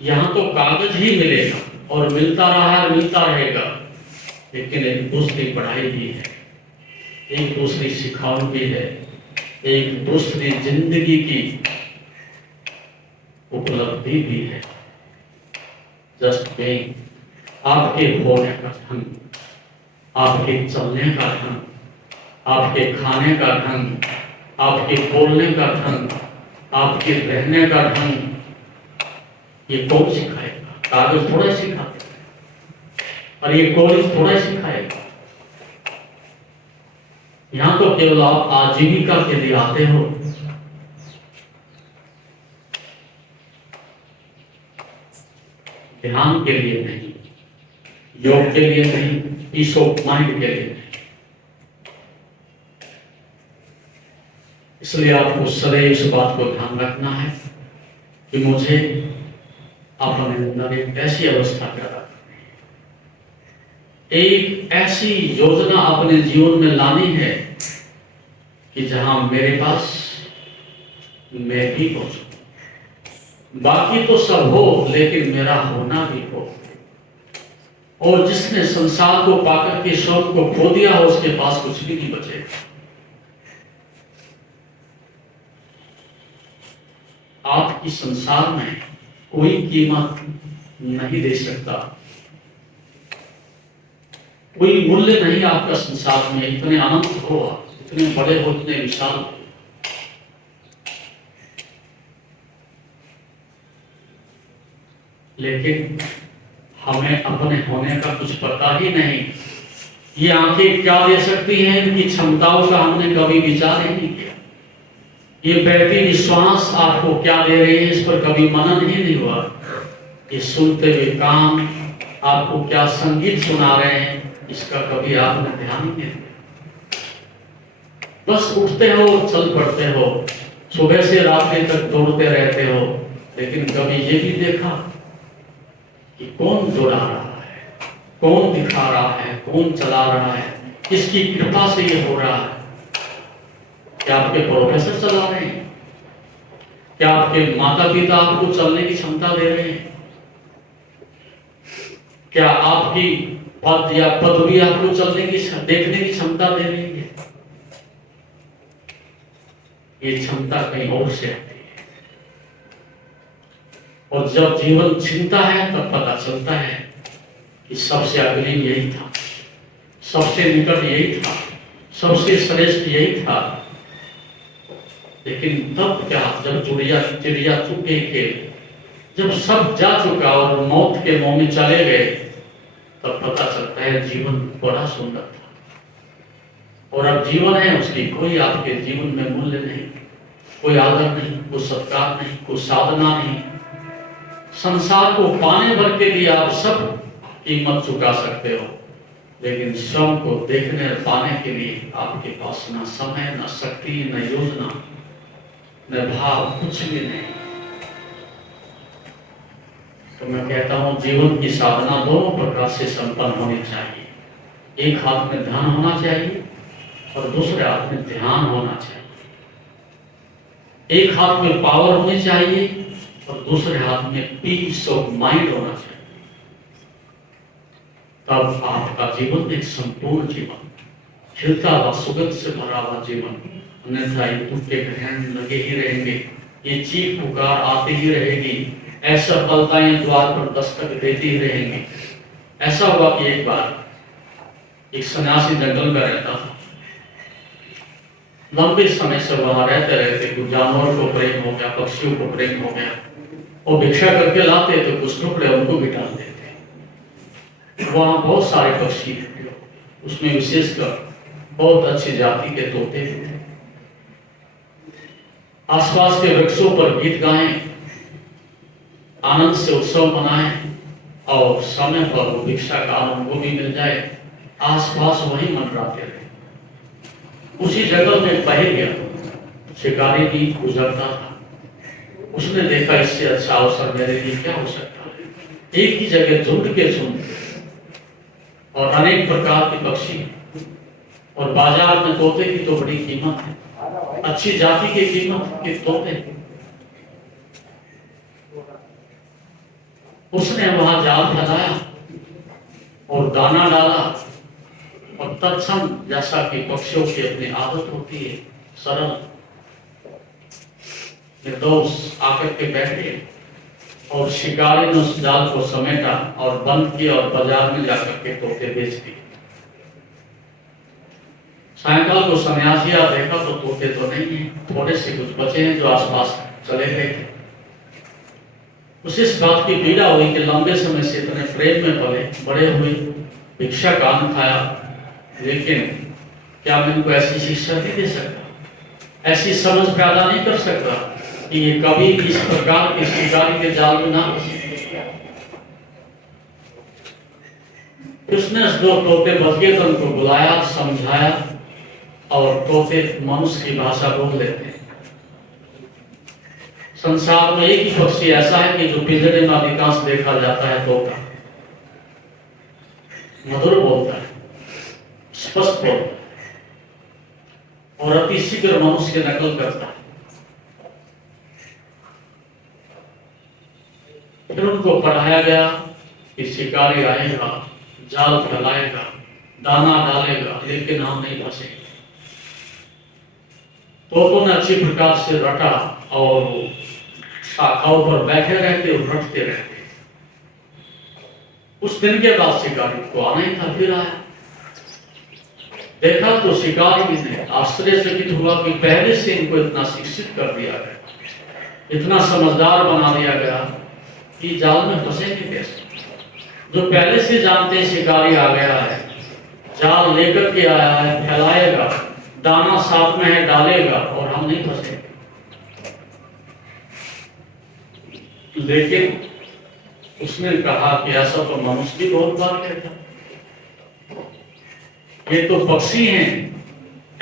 यहाँ तो कागज ही मिलेगा और मिलता रहा है, मिलता रहेगा। लेकिन एक दूसरी पढ़ाई भी है, एक दूसरी सिखावट भी है, एक दूसरी जिंदगी की उपलब्धि भी है। जस्ट बीइंग, आपके होने का ढंग, आपके चलने का ढंग, आपके खाने का ढंग, आपके बोलने का ढंग, आपके रहने का ढंग, ये कौन सिखाएगा? कागज थोड़ा सिखाते हैं और ये कॉलेज थोड़ा सिखाएगा। यहां तो केवल आप आजीविका के लिए आते हो, ध्यान के लिए नहीं, योग के लिए नहीं, पीस ऑफ माइंड के लिए नहीं। इसलिए आपको सदैव इस बात को ध्यान रखना है कि मुझे अपने अंदर एक ऐसी अवस्था पैदा करनी है, एक ऐसी योजना अपने जीवन में लानी है कि जहां मेरे पास मैं भी हो सकूं। बाकी तो सब हो, लेकिन मेरा होना भी हो। और जिसने संसार को पाकर के शौक को खो दिया हो, उसके पास कुछ भी नहीं बचेगा। आपकी संसार में कोई कीमत नहीं दे सकता, कोई मूल्य नहीं आपका संसार में। इतने अनंत हो, इतने बड़े हो, इतने विशाल हो, लेकिन हमें अपने होने का कुछ पता ही नहीं। ये आंखें क्या दे सकती हैं, इनकी क्षमताओं का हमने कभी विचार ही नहीं किया। ये बहती विश्वास आपको क्या दे रही है, इस पर कभी मनन ही नहीं हुआ। ये सुनते हुए कान आपको क्या संगीत सुना रहे हैं, इसका कभी आपने ध्यान ही नहीं दिया। बस उठते हो, चल पड़ते हो, सुबह से रात तक दौड़ते रहते हो, लेकिन कभी ये भी देखा कि कौन दौड़ा रहा है, कौन दिखा रहा है, कौन चला रहा है, किसकी कृपा से ये हो रहा है? क्या आपके प्रोफेसर चला रहे हैं? क्या आपके माता पिता आपको चलने की क्षमता दे रहे हैं? क्या आपकी पद या पदवी आपको चलने की देखने की क्षमता दे रही है? ये क्षमता कहीं और से आती है। और जब जीवन छिनता है तब पता चलता है कि सबसे अग्रिम यही था, सबसे निकट यही था, सबसे श्रेष्ठ यही था। लेकिन तब क्या, जब चिड़िया चुके थे, जब सब जा चुका और मौत के मुंह में चले गए, तब पता चलता है जीवन बड़ा सुंदर था। और अब जीवन है, उसकी कोई आपके जीवन में मूल्य नहीं, कोई आदर नहीं, कोई सत्कार नहीं, कोई साधना नहीं। संसार को पाने भर के लिए आप सब कीमत चुका सकते हो, लेकिन स्वयं को देखने और पाने के लिए आपके पास न समय, न शक्ति, न योजना, न भाव, कुछ भी नहीं। तो मैं कहता हूं, जीवन की साधना दोनों प्रकार से संपन्न होनी चाहिए। एक हाथ में ध्यान होना चाहिए और दूसरे हाथ में ध्यान होना चाहिए। एक हाथ में पावर होनी चाहिए और दूसरे हाथ में पीस ऑफ माइंड होना चाहिए। तब आपका जीवन एक संपूर्ण जीवन, खिलता हुआ, सुगंध से भरा हुआ जीवन। अन्यथा ये टूटे ग्रहण लगे ही रहेंगे, ये चीख पुकार आती ही रहेगी, ऐसा पलताएं द्वार पर दस्तक देती ही रहेंगी। ऐसा हुआ कि एक बार एक सन्यासी जंगल में रहता था। लंबे समय से वहां रहते रहते कुछ जानवर को प्रेम हो गया, पक्षियों को प्रेम हो गया। वो भिक्षा करके लाते तो कुछ टुकड़े उनको भी डाल देते। वहां बहुत सारे पक्षी थे, उसमें विशेषकर बहुत अच्छी जाति के तोते थे। आसपास के वृक्षों पर गीत गाएं, आनंद से उत्सव मनाएं और समय पर भिक्षा का आनंद को भी मिल जाए। आसपास वही मंडराते रहे। उसी जगह में पहरिया शिकारी भी गुजरता था। उसने देखा, इससे अच्छा अवसर मेरे लिए क्या हो सकता है। एक ही जगह झुंड के झुंड और अनेक प्रकार के पक्षी, और बाजार में तोते की तो बड़ी कीमत है, अच्छी जाति की कीमत के तोते। उसने वहां जाल फैलाया और दाना डाला, और तत्क्षण, जैसा कि पक्षियों की अपनी आदत होती है, सरल निर्दोष आकर के बैठे, और शिकारी ने उस जाल को समेटा और बंद किया और बाजार में जाकर के तोते बेच दिए। सायंकाल को सन्यासी आ देखा तो तोते तो नहीं है, थोड़े से कुछ बचे हैं जो आसपास चले गए थे। उसे इस बात की पीड़ा हुई कि लंबे समय से इतने प्रेम में पले बड़े हुए, भिक्षा का अन्न खाया, लेकिन क्या मैं इनको ऐसी शिक्षा नहीं दे सकता, ऐसी समझ पैदा नहीं कर सकता कि ये कभी भी इस प्रकार के शिकारी के जाल में ना फंसे। उसने दो तोते बच गए तो उनको बुलाया, समझाया, और तोते मनुष्य की भाषा बोल लेते हैं। संसार में एक ही पक्षी ऐसा है कि जो पिंजरे में अधिकांश देखा जाता है, तोता। मधुर बोलता है, स्पष्ट बोलता है, और अति शीघ्र मनुष्य की नकल करता है। फिर उनको पढ़ाया गया कि शिकारी आएगा, जाल फैलाएगा, दाना डालेगा, लेकिन हम नहीं फंसेंगे। तोतों ने अच्छी प्रकार से रटा और शाखाओं पर बैठे रहते और रटते रहते। उस दिन के बाद शिकारी को आना ही था, फिर आया। देखा तो शिकारी ने आश्चर्यचकित हुआ कि पहले से इनको इतना शिक्षित कर दिया गया, इतना समझदार बना दिया गया कि जाल में फंसेंगे कैसे। जो पहले से जानते हैं शिकारी आ गया है, जाल लेकर के आया है, फैलाएगा, दाना साथ में है, डालेगा, और हम नहीं फंसेंगे। लेकिन उसने कहा कि ऐसा तो मनुष्य भी बहुत बार कहता, ये तो पक्षी हैं,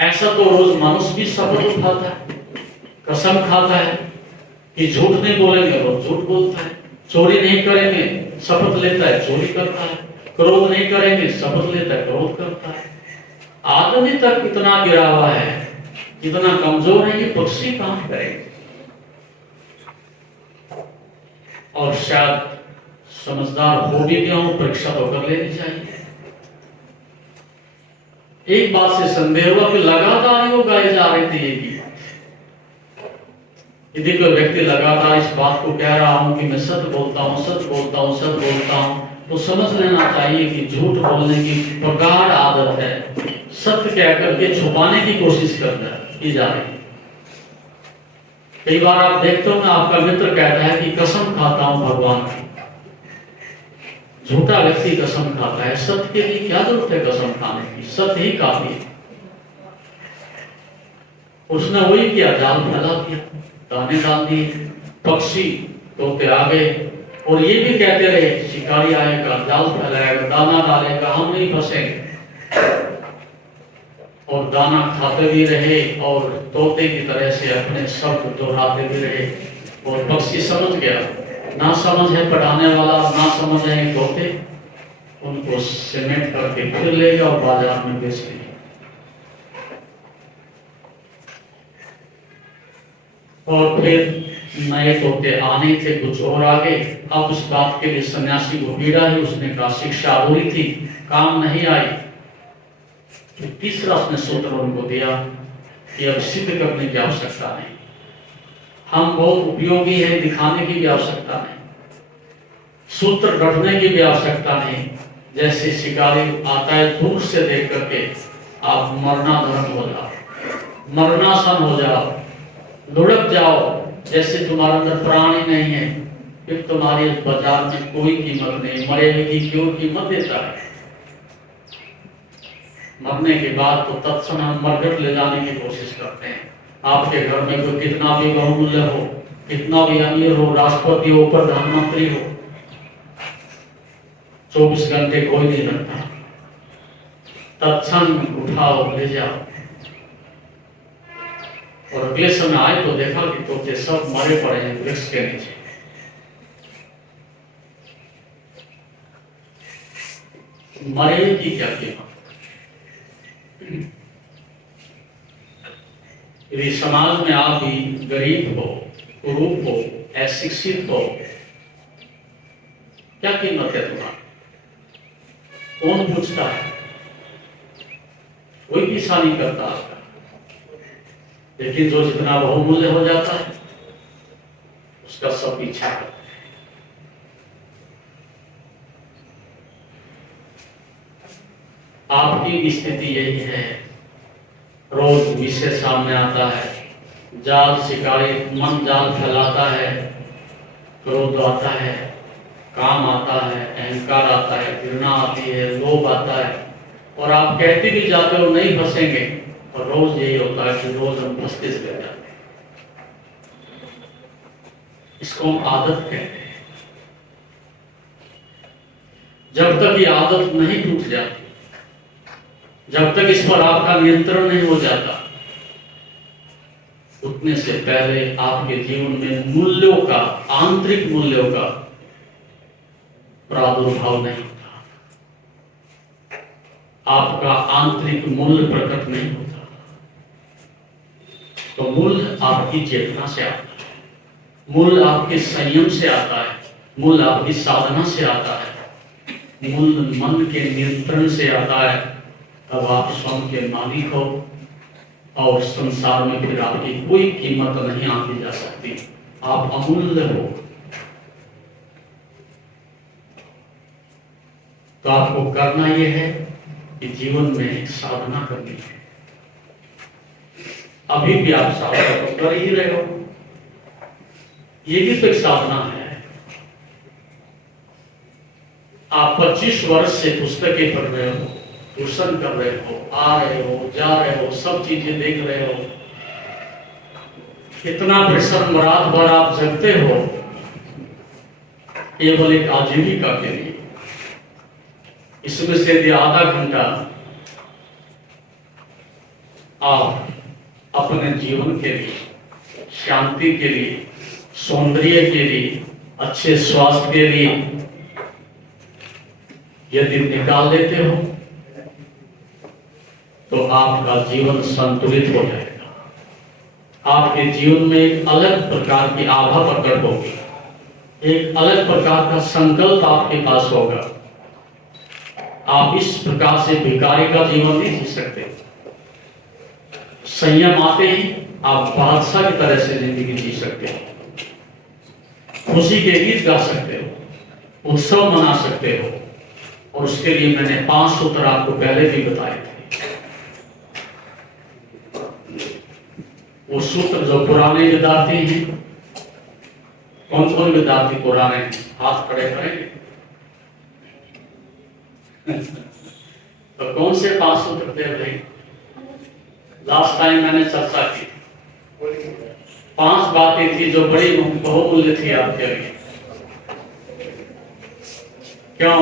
ऐसा तो रोज मनुष्य भी शपथ उठाता है, कसम खाता है कि झूठ नहीं बोलेंगे, रोज झूठ बोलता है। चोरी नहीं करेंगे, शपथ लेता है, चोरी करता है। क्रोध नहीं करेंगे, शपथ लेता है, क्रोध करता है। आदमी तक इतना गिरा हुआ है, इतना कमजोर है, ये पक्षी कहां करेंगे। और शायद समझदार हो भी गया हूं, परीक्षा तो कर लेनी चाहिए। एक बात से संदेह हुआ कि लगातार ही वो गाए जा रहे थे ये गीत। यदि कोई व्यक्ति लगातार इस बात को कह रहा हूं कि मैं सत्य बोलता हूं, सत्य बोलता हूं, सत्य बोलता हूं, तो समझ लेना चाहिए कि झूठ बोलने की प्रगाढ़ आदत है। सत्य कह करके छुपाने की कोशिश की जा रही है। कई बार आप देखते हो ना, आपका मित्र कहता है कि कसम खाता हूं भगवान की। झूठा व्यक्ति कसम खाता है, सत्य के लिए क्या जरूरत है कसम खाने की, सत्य ही काफी है। उसने वही किया, जाल फैला दिया, दाने डाल दिए, पक्षी तोते आ गए, और ये भी कहते रहे शिकारी आएगा, जाल फैलाएगा, दाना डालेगा, हम नहीं फंसेंगे। और दाना खाते भी रहे और तोते की तरह से अपने शब्द दोहराते भी रहे। और पक्षी समझ गया, ना समझ है पढ़ाने वाला, ना समझ है तोते, उनको सीमेंट करके फिर ले गया और बाजार में बेच लिया। और फिर नए तोते आने थे, कुछ और आ गए। अब उस बात के लिए सन्यासी को पीड़ा ही, उसने कहा शिक्षा अधूरी थी, काम नहीं आई। फिर तीसरा उसने सूत्र उनको दिया कि अब सिद्ध करने की आवश्यकता नहीं, हम बहुत उपयोगी हैं दिखाने की भी आवश्यकता नहीं, सूत्र गढ़ने की भी आवश्यकता नहीं। जैसे शिकारी आता है, दूर से देख करके आप मरणाधर्म हो जाओ, मरणासन हो जाओ, लुढ़क जाओ, जैसे तुम्हारे अंदर प्राण ही नहीं है, फिर तुम्हारी बाजार में कोई कीमत नहीं। मरे हुए की क्यों कीमत देता है। मरने के बाद तो तत्क्षण मरघट ले जाने की कोशिश करते हैं। आपके घर में कोई कितना भी बहुमूल्य हो, कितना भी अमीर हो, राष्ट्रपति हो, प्रधानमंत्री हो, 24 घंटे कोई नहीं रखता, तत्क्षण उठाओ ले जाओ। और अगले समय आए तो देखा कि तोते सब मरे पड़े हैं वृक्ष के नीचे। मरे की क्या कीमत। यदि समाज में आप भी गरीब हो, कुरूप हो, अशिक्षित हो, क्या कीमत है तुम्हारी, कौन पूछता है, कोई पीछा नहीं करता आपका। लेकिन जो जितना बहुमूल्य हो जाता है उसका सब पीछा करता है। आपकी भी स्थिति यही है। रोज विषय सामने आता है, जाल शिकारी मन जाल फैलाता है, क्रोध आता है, काम आता है, अहंकार आता है, घृणा आती है, लोभ आता है, और आप कहते भी जाते हो नहीं फंसेंगे, और रोज यही होता है कि रोज हम फंसते चले जाते हैं। इसको हम आदत कहते हैं। जब तक ये आदत नहीं टूट जाती, जब तक इस पर आपका नियंत्रण नहीं हो जाता, उठने से पहले आपके जीवन में मूल्यों का, आंतरिक मूल्यों का प्रादुर्भाव नहीं होता, आपका आंतरिक मूल्य प्रकट नहीं होता। तो मूल्य आपकी चेतना से आता है, मूल्य आपके संयम से आता है, मूल्य आपकी साधना से आता है, मूल्य मन के नियंत्रण से आता है। तब आप स्वयं के मालिक हो और संसार में फिर आपकी कोई कीमत नहीं आंकी जा सकती। आप अमूल्य हो। तो आपको करना यह है कि जीवन में एक साधना करनी है। अभी भी आप साधना कर ही रहे हो, ये भी तो एक साधना है। आप 25 वर्ष से पुस्तकें पढ़ रहे हो, ट्यूशन कर रहे हो, आ रहे हो, जा रहे हो, सब चीजें देख रहे हो, कितना परिश्रम, रात भर आप जगते हो केवल एक आजीविका के लिए। इसमें से यदि आधा घंटा आप अपने जीवन के लिए, शांति के लिए, सौंदर्य के लिए, अच्छे स्वास्थ्य के लिए यदि निकाल लेते हो तो आपका जीवन संतुलित हो जाएगा। आपके जीवन में एक अलग प्रकार की आभा प्रकट होगी, एक अलग प्रकार का संकल्प आपके पास होगा। आप इस प्रकार से भिखारी का जीवन नहीं जी सकते। संयम आते ही आप बादशाह की तरह से जिंदगी जी सकते हो, खुशी के गीत गा सकते हो, उत्सव मना सकते हो। और उसके लिए मैंने 5 सूत्र आपको पहले भी बताए थे। वो सूत्र जो पुराने विद्यार्थी हैं, कौन कौन विद्यार्थी पुराने हैं, हाथ खड़े करेंगे। तो कौन से 5 सूत्र थे भाई? लास्ट टाइम मैंने चर्चा की, 5 बातें थी जो बड़ी बहुमूल्य थी आपके लिए। क्यों?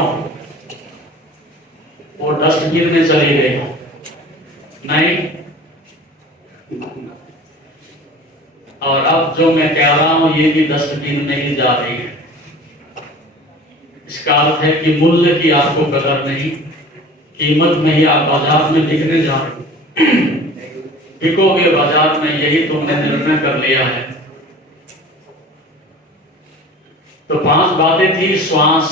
वो डस्टबिन में चली गई नहीं? और अब जो मैं कह रहा हूं ये भी डस्टबिन में ही जा रही है। इसका अर्थ है कि मूल्य की आपको कदर नहीं, कीमत नहीं। आप बाजार में बिकने जा रहे हो, बिकोगे बाजार में, यही तुमने निर्णय कर लिया है। तो 5 बातें थी। श्वास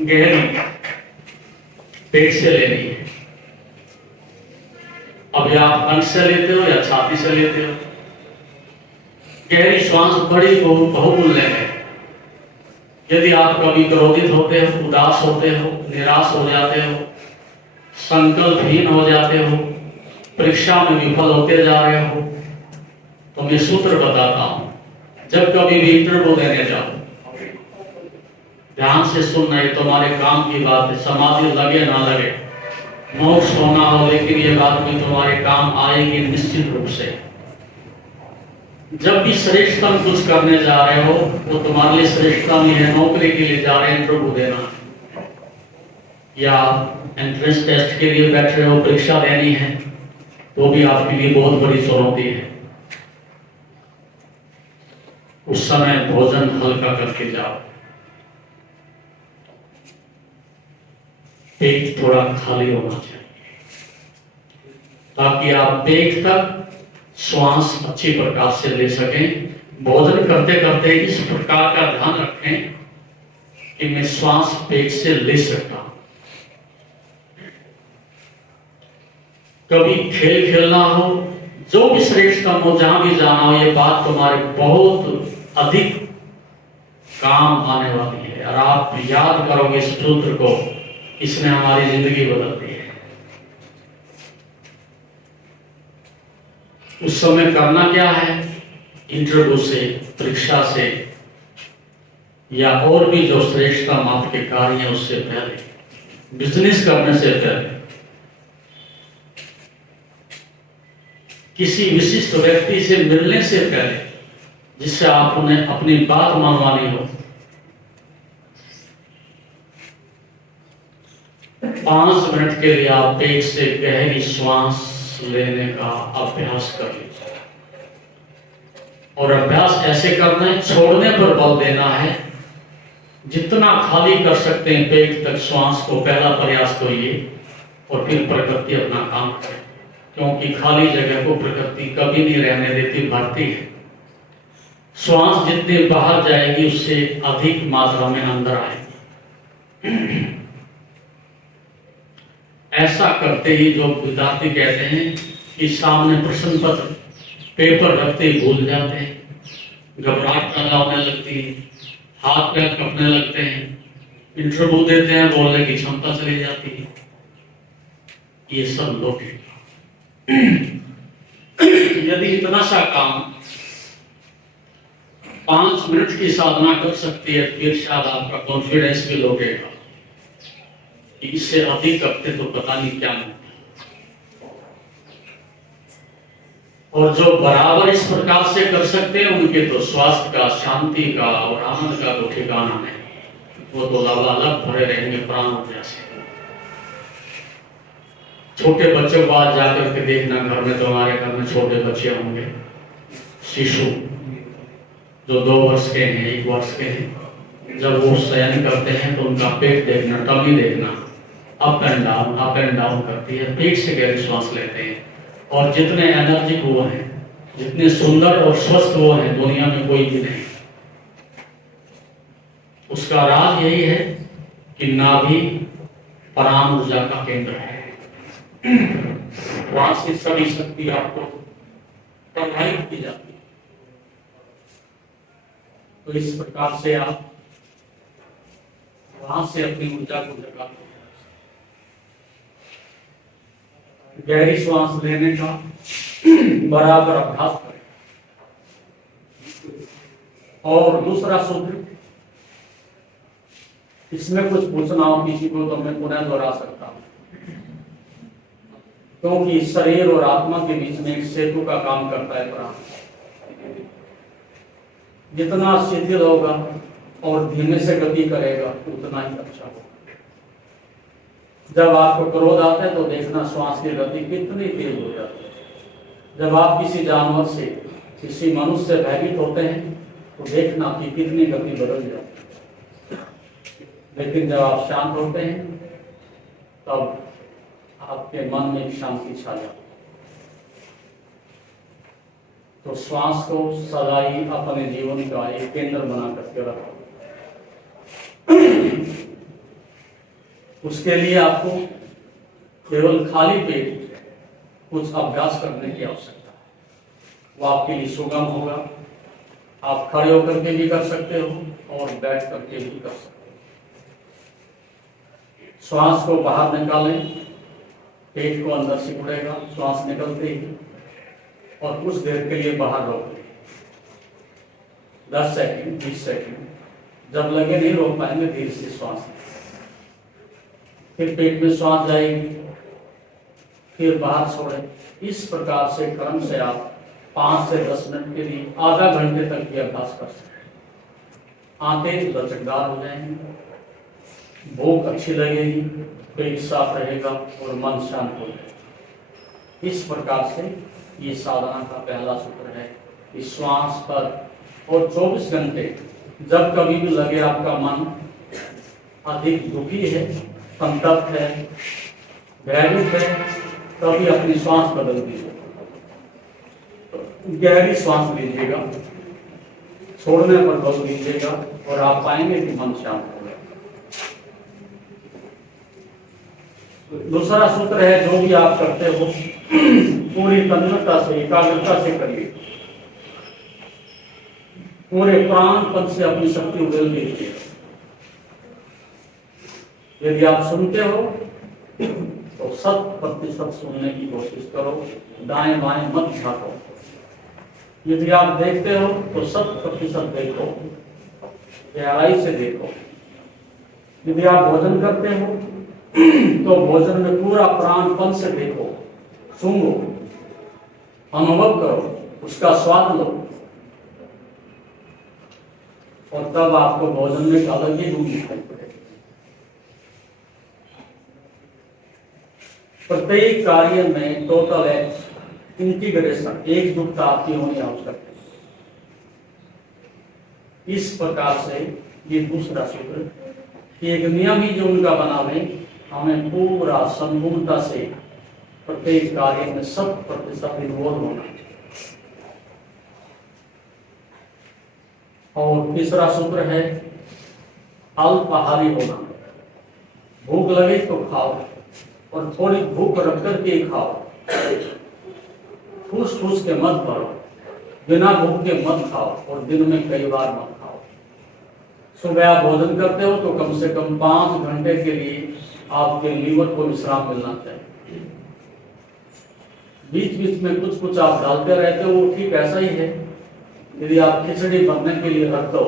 गहरी पेट से लेनी है। अब आप कंठ से लेते हो या छाती से लेते हो? गहरी श्वास बड़ी बहुमूल्य है। यदि आप कभी क्रोधित होते हो, उदास होते हो, निराश हो जाते हो, संकल्पहीन हो जाते हो, परीक्षा में विफल होते जा रहे हो, तो मैं सूत्र बताता हूं। जब कभी भी इंटरव्यू देने जाओ, ध्यान से सुनना, ये तुम्हारे काम की बात है। समाधि लगे ना लगे, मोक्ष होना हो, लेकिन ये बात में तुम्हारे काम आएगी निश्चित रूप से। जब भी श्रेष्ठतम कुछ करने जा रहे हो, वो तुम्हारे लिए श्रेष्ठतम ही है। नौकरी के लिए जा रहे हैं इंटरव्यू देना, या एंट्रेंस टेस्ट के लिए बैठ रहे हो, परीक्षा देनी है, तो भी आपके लिए बहुत बड़ी चुनौती है। उस समय भोजन हल्का करके जाओ, पेट थोड़ा खाली होना चाहिए, ताकि आप पेट तक श्वास अच्छी प्रकार से ले सकें। भोजन करते करते इस प्रकार का ध्यान रखें कि मैं श्वास पेट से ले सकता हूं। कभी खेल खेलना हो, जो भी श्रेष्ठतम हो, जहां भी जाना हो, ये बात तुम्हारे बहुत अधिक काम आने वाली है। और आप याद करोगे इस सूत्र को, इसने हमारी जिंदगी बदल दी है। उस समय करना क्या है? इंटरव्यू से, परीक्षा से, या और भी जो श्रेष्ठतम आपके कार्य है उससे पहले, बिजनेस करने से पहले, किसी विशिष्ट व्यक्ति से मिलने से पहले, जिससे आपने अपनी बात मनवानी हो, 5 मिनट के लिए आप पेट से गहरी श्वास लेने का अभ्यास कर लीजिए। और अभ्यास ऐसे करना है, छोड़ने पर बल देना है। जितना खाली कर सकते हैं पेट तक श्वास को, पहला प्रयास तो ये, और फिर प्रकृति अपना काम करे, क्योंकि खाली जगह को प्रकृति कभी नहीं रहने देती, भरती है। श्वास जितनी बाहर जाएगी उससे अधिक मात्रा में अंदर आएगी। ऐसा करते ही जो विद्यार्थी कहते हैं कि सामने प्रश्न पत्र पेपर रखते ही भूल जाते हैं, घबराहट पैदा होने लगती है, हाथ पैर कपने लगते हैं, इंटरव्यू देते हैं, बोलने की क्षमता चली जाती है, ये सब लोग यदि इतना सा काम 5 मिनट की साधना कर सकती है, फिर शायद आपका कॉन्फिडेंस भी लोगेगा। इससे अधिक करते तो पता नहीं क्या मिलता। और जो बराबर इस प्रकार से कर सकते हैं, उनके तो स्वास्थ्य का, शांति का और आनंद का तो ठिकाना नहीं। वो तो लबालब भरे रहेंगे प्राण ऊर्जा से। छोटे बच्चों को आज जाकर के देखना, घर में तो हमारे घर में छोटे बच्चे होंगे, शिशु जो 2 वर्ष के हैं, 1 वर्ष के हैं, जब वो शयन करते हैं तो उनका पेट देखना, टमी देखना, अप एंड डाउन करती है। पेट से गहरी श्वास लेते हैं, और जितने एनर्जिक वो हैं, जितने सुंदर और स्वस्थ वो हैं, दुनिया में कोई भी नहीं। उसका राज यही है कि नाभि प्राण ऊर्जा का केंद्र है। वहां से सभी शक्ति आपको प्रवाहित की जाती है। तो इस प्रकार से आप वहां से अपनी ऊर्जा को जगाते हैं। गहरी श्वास लेने का बराबर अभ्यास करें। और दूसरा सूत्र, इसमें कुछ पूछना हो किसी को तो मैं पुनः दोहरा सकता हूं, क्योंकि शरीर और आत्मा के बीच में एक सेतु का काम करता है प्राण। जितना शिथिल होगा और धीमे से गति करेगा उतना ही अच्छा होगा। जब आपको क्रोध आता है तो देखना श्वास की गति कितनी तेज हो जाती है। जब आप किसी जानवर से, किसी मनुष्य से भयभीत होते हैं तो देखना कि कितनी गति बदल जाती है। लेकिन जब आप शांत होते हैं तब आपके मन में एक शांति छा जाती है। तो श्वास को सदा ही अपने जीवन का एक केंद्र बना करके रखो। उसके लिए आपको केवल खाली पेट कुछ अभ्यास करने की आवश्यकता है। वो आपके लिए सुगम होगा। आप खड़े होकर के भी कर सकते हो और बैठ करके भी कर सकते हो। श्वास को बाहर निकालें, पेट को अंदर सिकुड़ेगा श्वास निकलते ही, और कुछ देर के लिए बाहर रोक लें, 10 सेकंड 20 सेकंड। जब लगे नहीं रोक पाएंगे धीरे से श्वास लें। फिर पेट में श्वास जाएगी, फिर बाहर छोड़ें। इस प्रकार से क्रम से आप 5 से 10 मिनट के लिए, आधा घंटे तक ये अभ्यास कर सकते हैं। आंखें लचकदार हो जाएंगी, भूख अच्छी लगेगी, पेट साफ रहेगा और मन शांत हो जाएगा। इस प्रकार से ये साधना का पहला सूत्र है कि श्वास पर, और 24 घंटे जब कभी भी लगे आपका मन अधिक दुखी है, संतप्त है, भयभीत है, तभी अपनी श्वास बदल दीजिए। गहरी श्वास लीजिएगा, छोड़ने पर बल दीजिएगा और आप पाएंगे कि मन शांत हो गया। दूसरा सूत्र है, जो भी आप करते हो पूरी तन्मयता से, एकाग्रता से करिए। पूरे प्राणपन से अपनी शक्ति उड़ेल दीजिए। यदि आप सुनते हो तो 100% सुनने की कोशिश करो, दाएं बाएं मत झाँको। यदि आप देखते हो तो 100% देखो, गहराई से देखो। यदि आप भोजन करते हो तो भोजन में पूरा प्राणपन से देखो, सुनो। अनुभव करो, उसका स्वाद लो, और तब आपको भोजन में एक अलग ही गुण दिखाई पड़ेगा। प्रत्येक कार्य में टोटल इंटीग्रेशन, एकजुटता आपकी होनी आवश्यक है। इस प्रकार से ये दूसरा सूत्र कि एक नियम ही जो उनका बनावे, हमें पूरा संपूर्णता से प्रत्येक कार्य में 100% इन्वॉल्व होना। और तीसरा सूत्र है अल्पाहारी होना। भूख लगे तो खाओ, और थोड़ी भूख रख करके खाओ, ठूस ठूस के मत भरो, बिना भूख के मत खाओ, और दिन में कई बार मत खाओ। सुबह आप भोजन करते हो तो कम से कम 5 घंटे के लिए आपके लीवर को विश्राम मिलना चाहिए। बीच बीच में कुछ कुछ आप डालते रहते हो, वो ठीक ऐसा ही है। यदि आप खिचड़ी बनने के लिए रख दो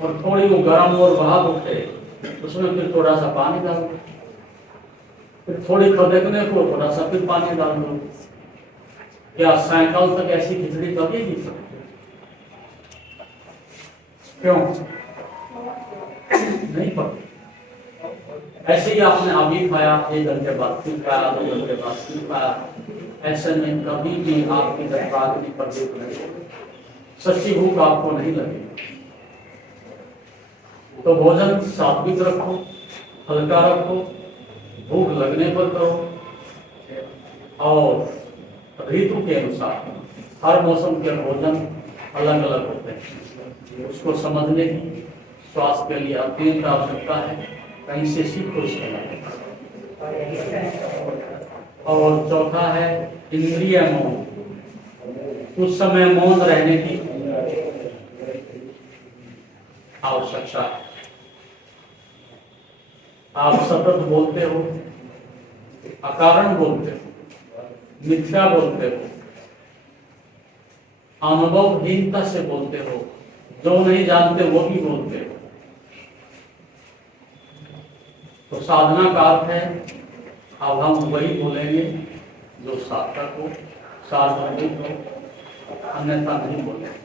और थोड़ी वो गर्म और भाप उठे, उसमें फिर थोड़ा सा पानी डाल दो, फिर थोड़ी खदकने को थोड़ा सा फिर पानी डाल दो। क्या सायकाल तक ऐसी खिचड़ी पकेगी? क्यों नहीं पकती? ऐसे ही आपने अभी खाया, 1 घंटे बाद फिर खाया, 2 घंटे बाद फिर खाया, ऐसे में कभी भी आपकी दरबार पर दुख नहीं होगी, सच्ची भूख आपको नहीं लगेगी। तो भोजन सात्विक रखो, हल्का रखो, भूख लगने पर करो, और ऋतु के अनुसार हर मौसम के भोजन अलग अलग होते हैं। उसको समझने की स्वास्थ्य के लिए अत्यंत आवश्यकता है, कहीं से सीखो इसके बारे में। और चौथा है इंद्रिय मौन। कुछ समय मौन रहने की आवश्यकता है। आप सतत बोलते हो, अकारण बोलते हो, मिथ्या बोलते हो, अनुभवहीनता से बोलते हो, जो नहीं जानते वो भी बोलते हो, तो साधना का अर्थ है अब हम वही बोलेंगे जो सार्थक हो, सार्वजनिक हो, अन्यथा नहीं बोलेंगे।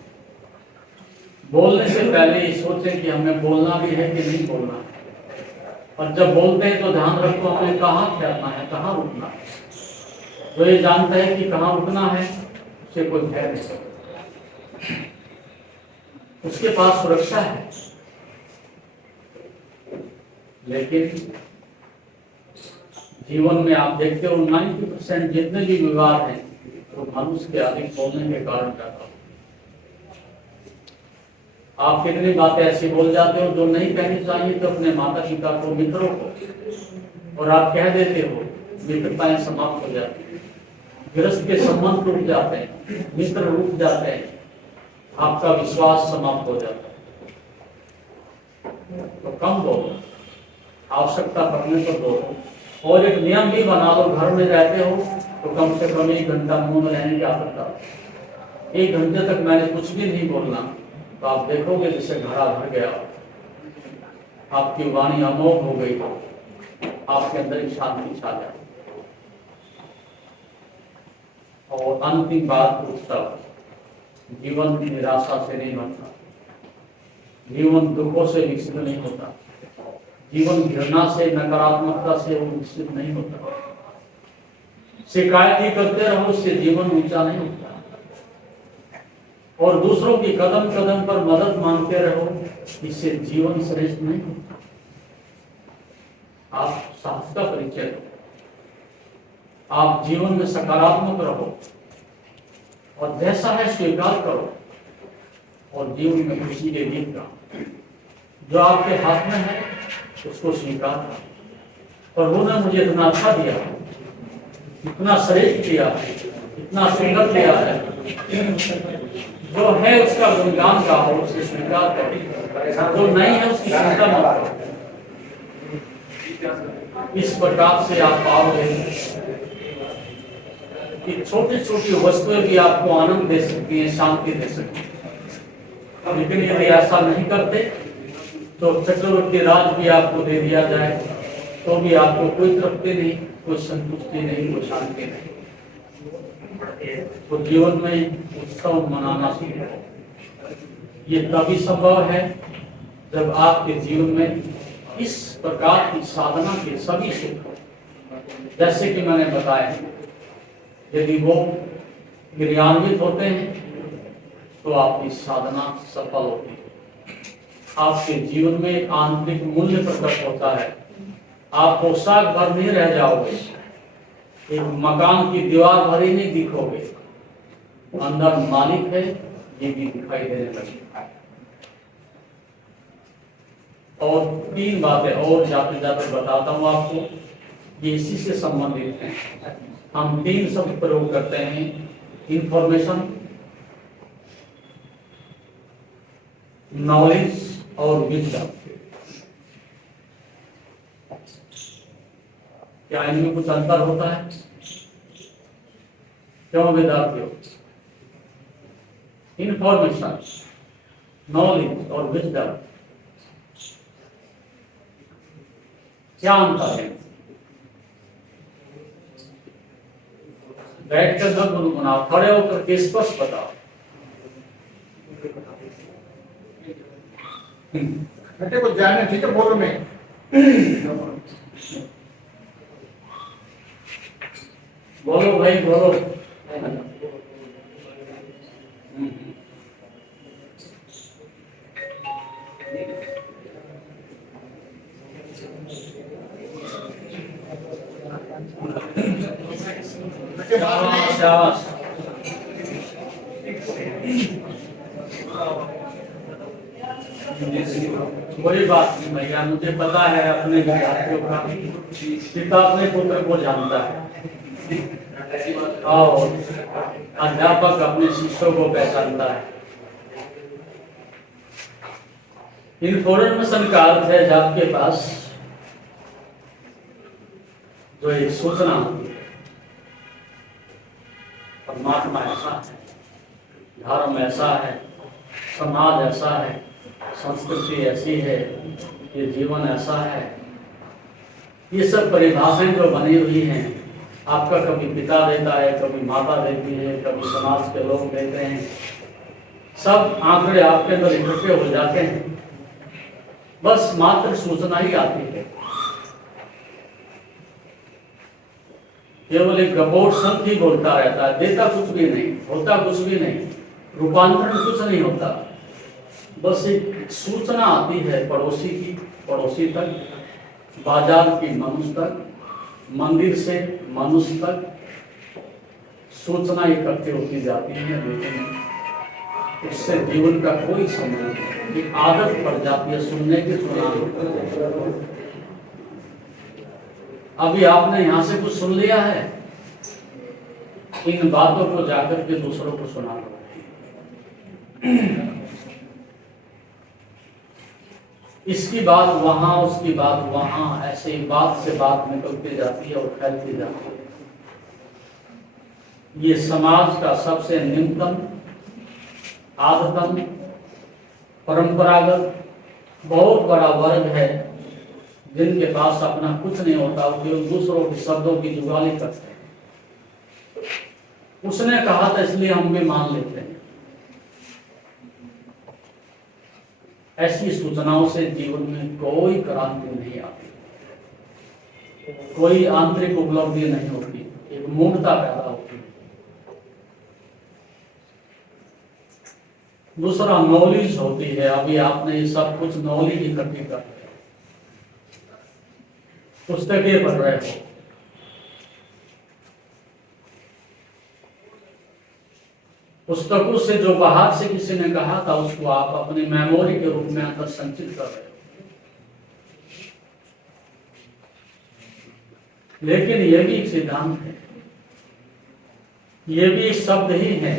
बोलने से पहले ये सोचें कि हमें बोलना भी है कि नहीं बोलना है, और जब बोलते हैं तो ध्यान रखो हमें कहाँ ठहरना है, कहाँ रुकना है। जो ये जानता है कि कहाँ रुकना है, उसे कोई भय नहीं सकता, उसके पास सुरक्षा है। लेकिन जीवन में आप देखते हो 90% जितने भी विवाद हैं वो मनुष्य के अधिक बोलने के कारण पैदा। आप कितनी बातें ऐसी बोल जाते हो जो नहीं कहनी चाहिए, तो अपने माता पिता को, मित्रों को, और आप कह देते हो, मित्रताएं समाप्त हो जाती है, गृहस्थ के संबंध टूट जाते हैं, मित्र रूठ जाते हैं, आपका विश्वास समाप्त हो जाता है। तो कम बोलो, आवश्यकता पड़ने पर बोलो, और एक नियम भी बना लो, घर में रहते हो तो कम से कम 1 घंटा मुंह में रहने की आवश्यकता। 1 घंटे तक मैंने कुछ भी नहीं बोलना, तो आप देखोगे जैसे घड़ा भर गया, आपकी वाणी अमोघ हो गई, आपके अंदर एक शांति छा जाए। और अंतिम बात, उत्सव। जीवन निराशा से नहीं बनता, जीवन दुखों से विकसित नहीं होता, जीवन घृणा से, नकारात्मकता से विकसित नहीं होता। शिकायत ही करते रहो, उससे जीवन ऊंचा नहीं होता। और दूसरों की कदम कदम पर मदद मांगते रहो, इससे जीवन श्रेष्ठ नहीं होता। आप साहस का परिचय दो, आप जीवन में सकारात्मक रहो, और जैसा है स्वीकार करो, और जीवन में खुशी के गीत गाओ। जो आपके हाथ में है उसको स्वीकार करो। और वो ने मुझे इतना अच्छा दिया, इतना श्रेष्ठ दिया, इतना सुंदर दिया है, जो है उसका गुणगान गाओ, उसे स्वीकार करो, जो नहीं है उसकी चिंता मत करो। इस प्रकार से आप पाओगे कि छोटी छोटी वस्तुएं भी आपको आनंद दे सकती हैं, शांति दे सकती हैं। लेकिन यदि ऐसा नहीं करते तो चक्रवर्ती राज भी आपको दे दिया जाए तो भी आपको कोई तृप्ति नहीं, कोई संतुष्टि नहीं, कोई शांति नहीं। तो जीवन में उत्सव मनाना सीखो। ये तभी संभव है जब आपके जीवन में इस प्रकार की साधना के सभी सुख, जैसे कि मैंने बताया, यदि वो क्रियान्वित होते हैं तो आपकी साधना सफल होती है। आपके जीवन में एक आंतरिक मूल्य प्रकट होता है। आप पोशाक भर नहीं रह जाओगे, एक मकान की दीवार भर ही नहीं दिखोगे, अंदर मालिक है ये भी दिखाई देने लगेगा। और 3 बातें और जाते जाते बताता हूं आपको, ये इसी से संबंधित हैं। हम 3 शब्द प्रयोग करते हैं, इंफॉर्मेशन, नॉलेज और विजडम। क्या इनमें कुछ अंतर होता है? क्यों विद्यार्थियों? इंफॉर्मेशन, नॉलेज और विजडम, क्या अंतर है? बैठ कर न गुनगुनाओ, खड़े होकर के स्पष्ट बताओ। बेटे कुछ जाने, ठीक है, बोलो मैं। बोलो भाई बोलो। बेटे बात नहीं। शाबाश। कोई बात नहीं भैया, मुझे पता है अपने विद्यार्थियों का, पिता अपने पुत्र को जानता है और अध्यापक अपने शिष्यों को पहचानता है। इन्फॉर्मेशन का अर्थ है जब आपके पास जो एक सूचना होती है, परमात्मा ऐसा है, धर्म ऐसा है, समाज ऐसा है, संस्कृति ऐसी है, ये जीवन ऐसा है, ये सब परिभाषाएं जो बनी हुई हैं, आपका कभी पिता देता है, कभी माता देती है, कभी समाज के लोग देते हैं, सब आंकड़े आपके अंदर इकट्ठे हो जाते हैं, बस मात्र सूचना ही आती है। केवल एक गपोट संत ही बोलता रहता है, देता कुछ भी नहीं, होता कुछ भी नहीं, रूपांतरण कुछ नहीं होता, बस एक सूचना आती है पड़ोसी की, पड़ोसी तक, बाजार की मनुष्य तक, मंदिर से मनुष्य तक सूचना इकट्ठी होती जाती है, लेकिन उससे जीवन का कोई संबंध नहीं। एक आदत पड़ जाती है सुनने की, सुना। अभी आपने यहां से कुछ सुन लिया है, इन बातों को जाकर के दूसरों को सुना दो। इसकी बात वहां, उसकी बात वहां, ऐसे ही बात से बात निकलती जाती है और फैलती जाती है। ये समाज का सबसे न्यूनतम, आदतन, परंपरागत बहुत बड़ा वर्ग है, जिनके पास अपना कुछ नहीं होता, वो केवल दूसरों के शब्दों की जुगाली करते हैं। उसने कहा था इसलिए हम भी मान लेते हैं। ऐसी सूचनाओं से जीवन में कोई क्रांति नहीं आती, कोई आंतरिक उपलब्धि नहीं होती, एक मूर्खता पैदा होती है। दूसरा नॉलेज होती है। अभी आपने ये सब कुछ नॉलेज इकट्ठी कर रहे हो, पुस्तकें पढ़ रहे हो, पुस्तकों से जो बाहर से किसी ने कहा था उसको आप अपनी मेमोरी के रूप में अंदर संचित कर रहे हो। लेकिन यह भी एक सिद्धांत है, ये भी एक शब्द ही है,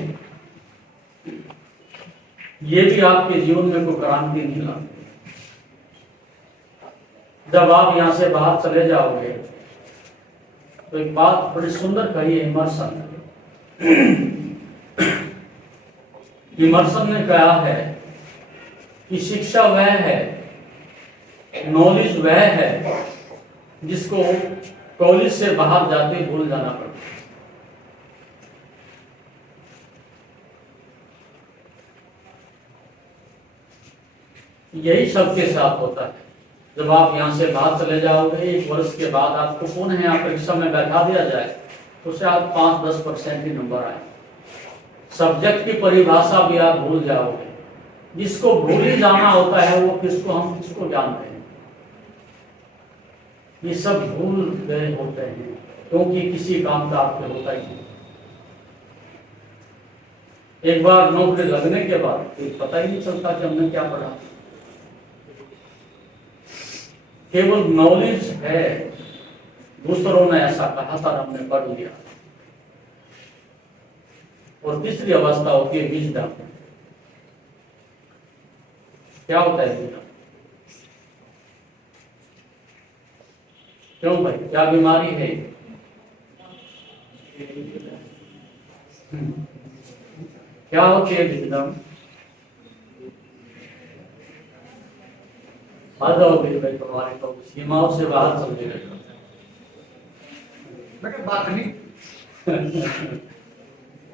ये भी आपके जीवन में कोई क्रांति नहीं लाते। जब आप यहां से बाहर चले जाओगे तो एक बात बड़ी सुंदर कही है इमर्सन। इमर्सन ने कहा है कि शिक्षा वह है, नॉलेज वह है जिसको कॉलेज से बाहर जाते भूल जाना पड़ता। यही सबके साथ होता है। जब आप यहाँ से बाहर चले जाओगे 1 वर्ष के बाद आपको पुनः यहाँ परीक्षा में बैठा दिया जाए तो शायद 5-10% ही नंबर आए। सब्जेक्ट की परिभाषा भी आप भूल जाओगे। जिसको भूल ही जाना होता है वो हम किसको जानते हैं। ये सब भूल गए होते हैं क्योंकि किसी काम का आपके होता ही नहीं। एक बार नौकरी लगने के बाद फिर पता ही नहीं चलता कि हमने क्या पढ़ा। केवल नॉलेज है, दूसरों ने ऐसा कहा था हमने पढ़ लिया। और तीसरी अवस्था होती है विजडम। क्या होता है विजडम? क्यों भाई, क्या बीमारी है? क्या होती है विजडम? भाई तुम्हारे तो सीमाओं से बाहर चल गए। बेटा बात नहीं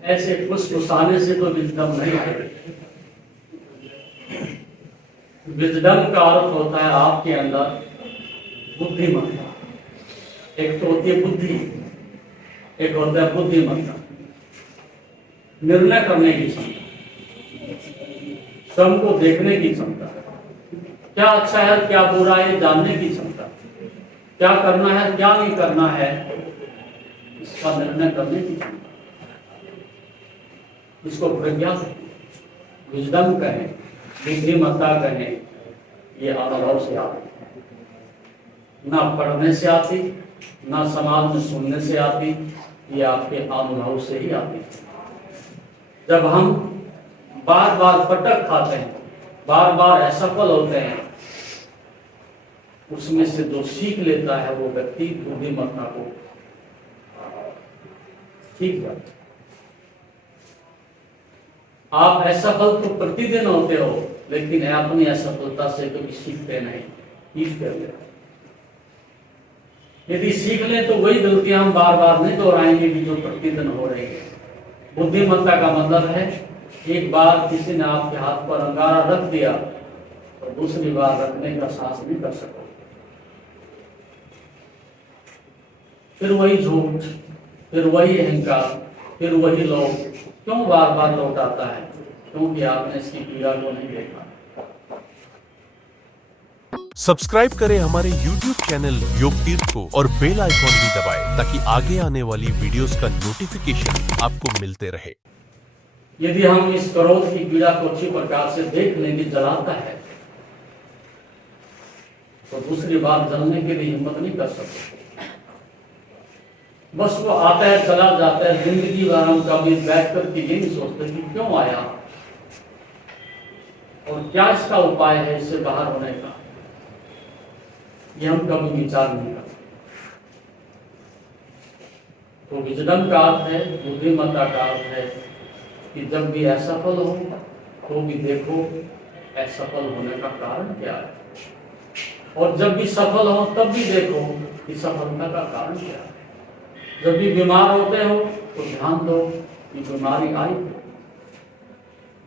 ऐसे फुसफुसाने से तो विजडम नहीं है। विजडम का अर्थ होता है आपके अंदर बुद्धिमत्ता। एक तो होती है बुद्धि, एक होता है बुद्धिमत्ता, निर्णय करने की क्षमता, स्वयं को देखने की क्षमता, क्या अच्छा है क्या बुरा है जानने की क्षमता, क्या करना है क्या नहीं करना है इसका निर्णय करने की क्षमता। इसको प्रज्ञा विजडम कहें, बुद्धिमत्ता कहें, ये अनुभव से आती, ना पढ़ने से आती, ना समाज में सुनने से आती, ये आपके अनुभव से ही आती। जब हम बार बार पटक खाते हैं, बार बार असफल होते हैं, उसमें से जो सीख लेता है वो व्यक्ति बुद्धिमत्ता को ठीक है। आप असफल तो प्रतिदिन होते हो, लेकिन अपनी असफलता से कभी सीखते नहीं, सीख कर ले। यदि सीख लें तो वही गलतियां हम बार बार नहीं दोहराएंगे कि जो प्रतिदिन हो रही है। बुद्धिमत्ता का मतलब है एक बार किसी ने आपके हाथ पर अंगारा रख दिया तो दूसरी बार रखने का साहस नहीं कर सको। फिर वही झूठ, फिर वही अहंकार, फिर वही लोभ क्यों बार बार लौट आता है? क्योंकि आपने इसकी पीड़ा को नहीं देखा। सब्सक्राइब करें हमारे YouTube चैनल योग तीर्थ को और बेल आइकॉन भी दबाएं ताकि आगे आने वाली वीडियोस का नोटिफिकेशन आपको मिलते रहे। यदि हम इस क्रोध की पीड़ा को अच्छी प्रकार से देख लेंगे जलाता है तो दूसरी बार जलने के लिए हिम्मत नहीं कर सकते। बस वो आता है चला जाता है। जिंदगी भर हम कभी बैठ कर के ये नहीं सोचते कि क्यों आया और क्या इसका उपाय है इससे बाहर होने का, ये हम कभी विचार नहीं करते। तो विजडम का अर्थ है, बुद्धिमत्ता का अर्थ है कि जब भी असफल हो तो भी देखो असफल होने का कारण क्या है, और जब भी सफल हो तब भी देखो कि सफलता का कारण क्या है। जब भी बीमार होते हो तो ध्यान दो कि बीमारी आई,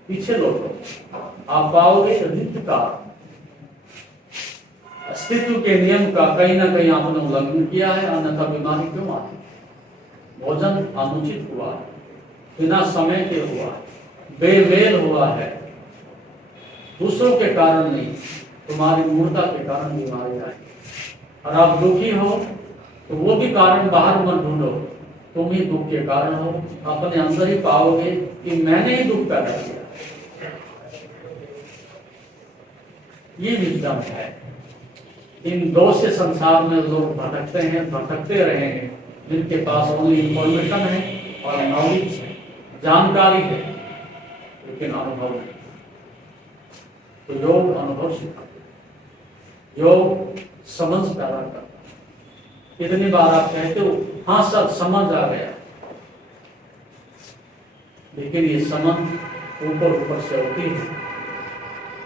पीछे लौटो, आप पाओगे रिक्त का अस्तित्व के नियम का कहीं ना कहीं आपने उल्लंघन किया है, अन्यथा बीमारी क्यों आती? भोजन अनुचित हुआ, बिना समय के हुआ, बेमेल हुआ है, दूसरों के कारण नहीं, तुम्हारी मूर्खता के कारण बीमारी आई। और आप दुखी हो तो वो भी कारण बाहर मत ढूंढो, तुम ही दुख के कारण हो। अपने अंदर ही पाओगे कि मैंने ही दुख पैदा किया। ये विजडम है। इन दो से संसार में लोग भटकते हैं, भटकते रहे हैं, जिनके पास ओनली इंफॉर्मेशन है और नॉलेज है, जानकारी है, लेकिन अनुभव नहीं। तो योग अनुभव सिखाता है, योग समझ पैदा करता है। कितनी बार आप कहते हो हाँ सर समझ आ गया, लेकिन ये समझ ऊपर ऊपर से होती है,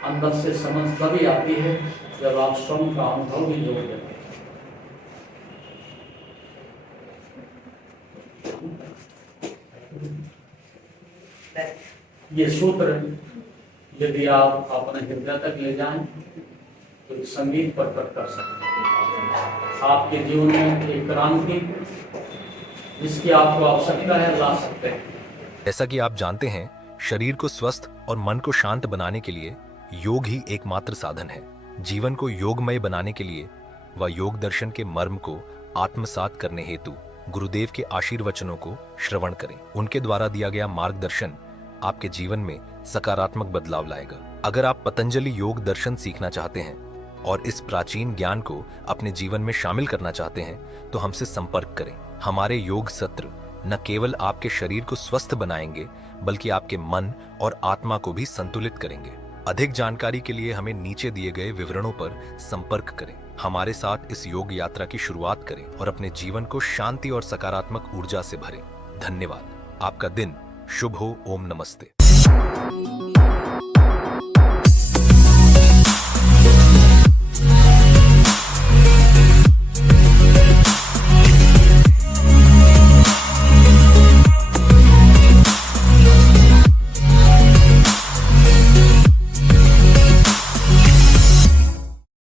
अंदर से समझ तभी आती है जब आप स्वयं का अनुभव भी जोड़ देते हैं। ये सूत्र यदि आप अपने हृदय तक ले जाएं तो एक संगीत प्रकट कर सकते हैं। आपके जीवन में एक क्रांति जिसकी आपको आवश्यकता है ला सकते हैं। जैसा कि आप जानते हैं, शरीर को स्वस्थ और मन को शांत बनाने के लिए योग ही एकमात्र साधन है। जीवन को योगमय बनाने के लिए व योग दर्शन के मर्म को आत्मसात करने हेतु गुरुदेव के आशीर्वचनों को श्रवण करें। उनके द्वारा दिया गया मार्गदर्शन आपके जीवन में सकारात्मक बदलाव लाएगा। अगर आप पतंजलि योग दर्शन सीखना चाहते हैं और इस प्राचीन ज्ञान को अपने जीवन में शामिल करना चाहते हैं तो हमसे संपर्क करें। हमारे योग सत्र न केवल आपके शरीर को स्वस्थ बनाएंगे बल्कि आपके मन और आत्मा को भी संतुलित करेंगे। अधिक जानकारी के लिए हमें नीचे दिए गए विवरणों पर संपर्क करें। हमारे साथ इस योग यात्रा की शुरुआत करें और अपने जीवन को शांति और सकारात्मक ऊर्जा से भरें। धन्यवाद। आपका दिन शुभ हो। ओम नमस्ते।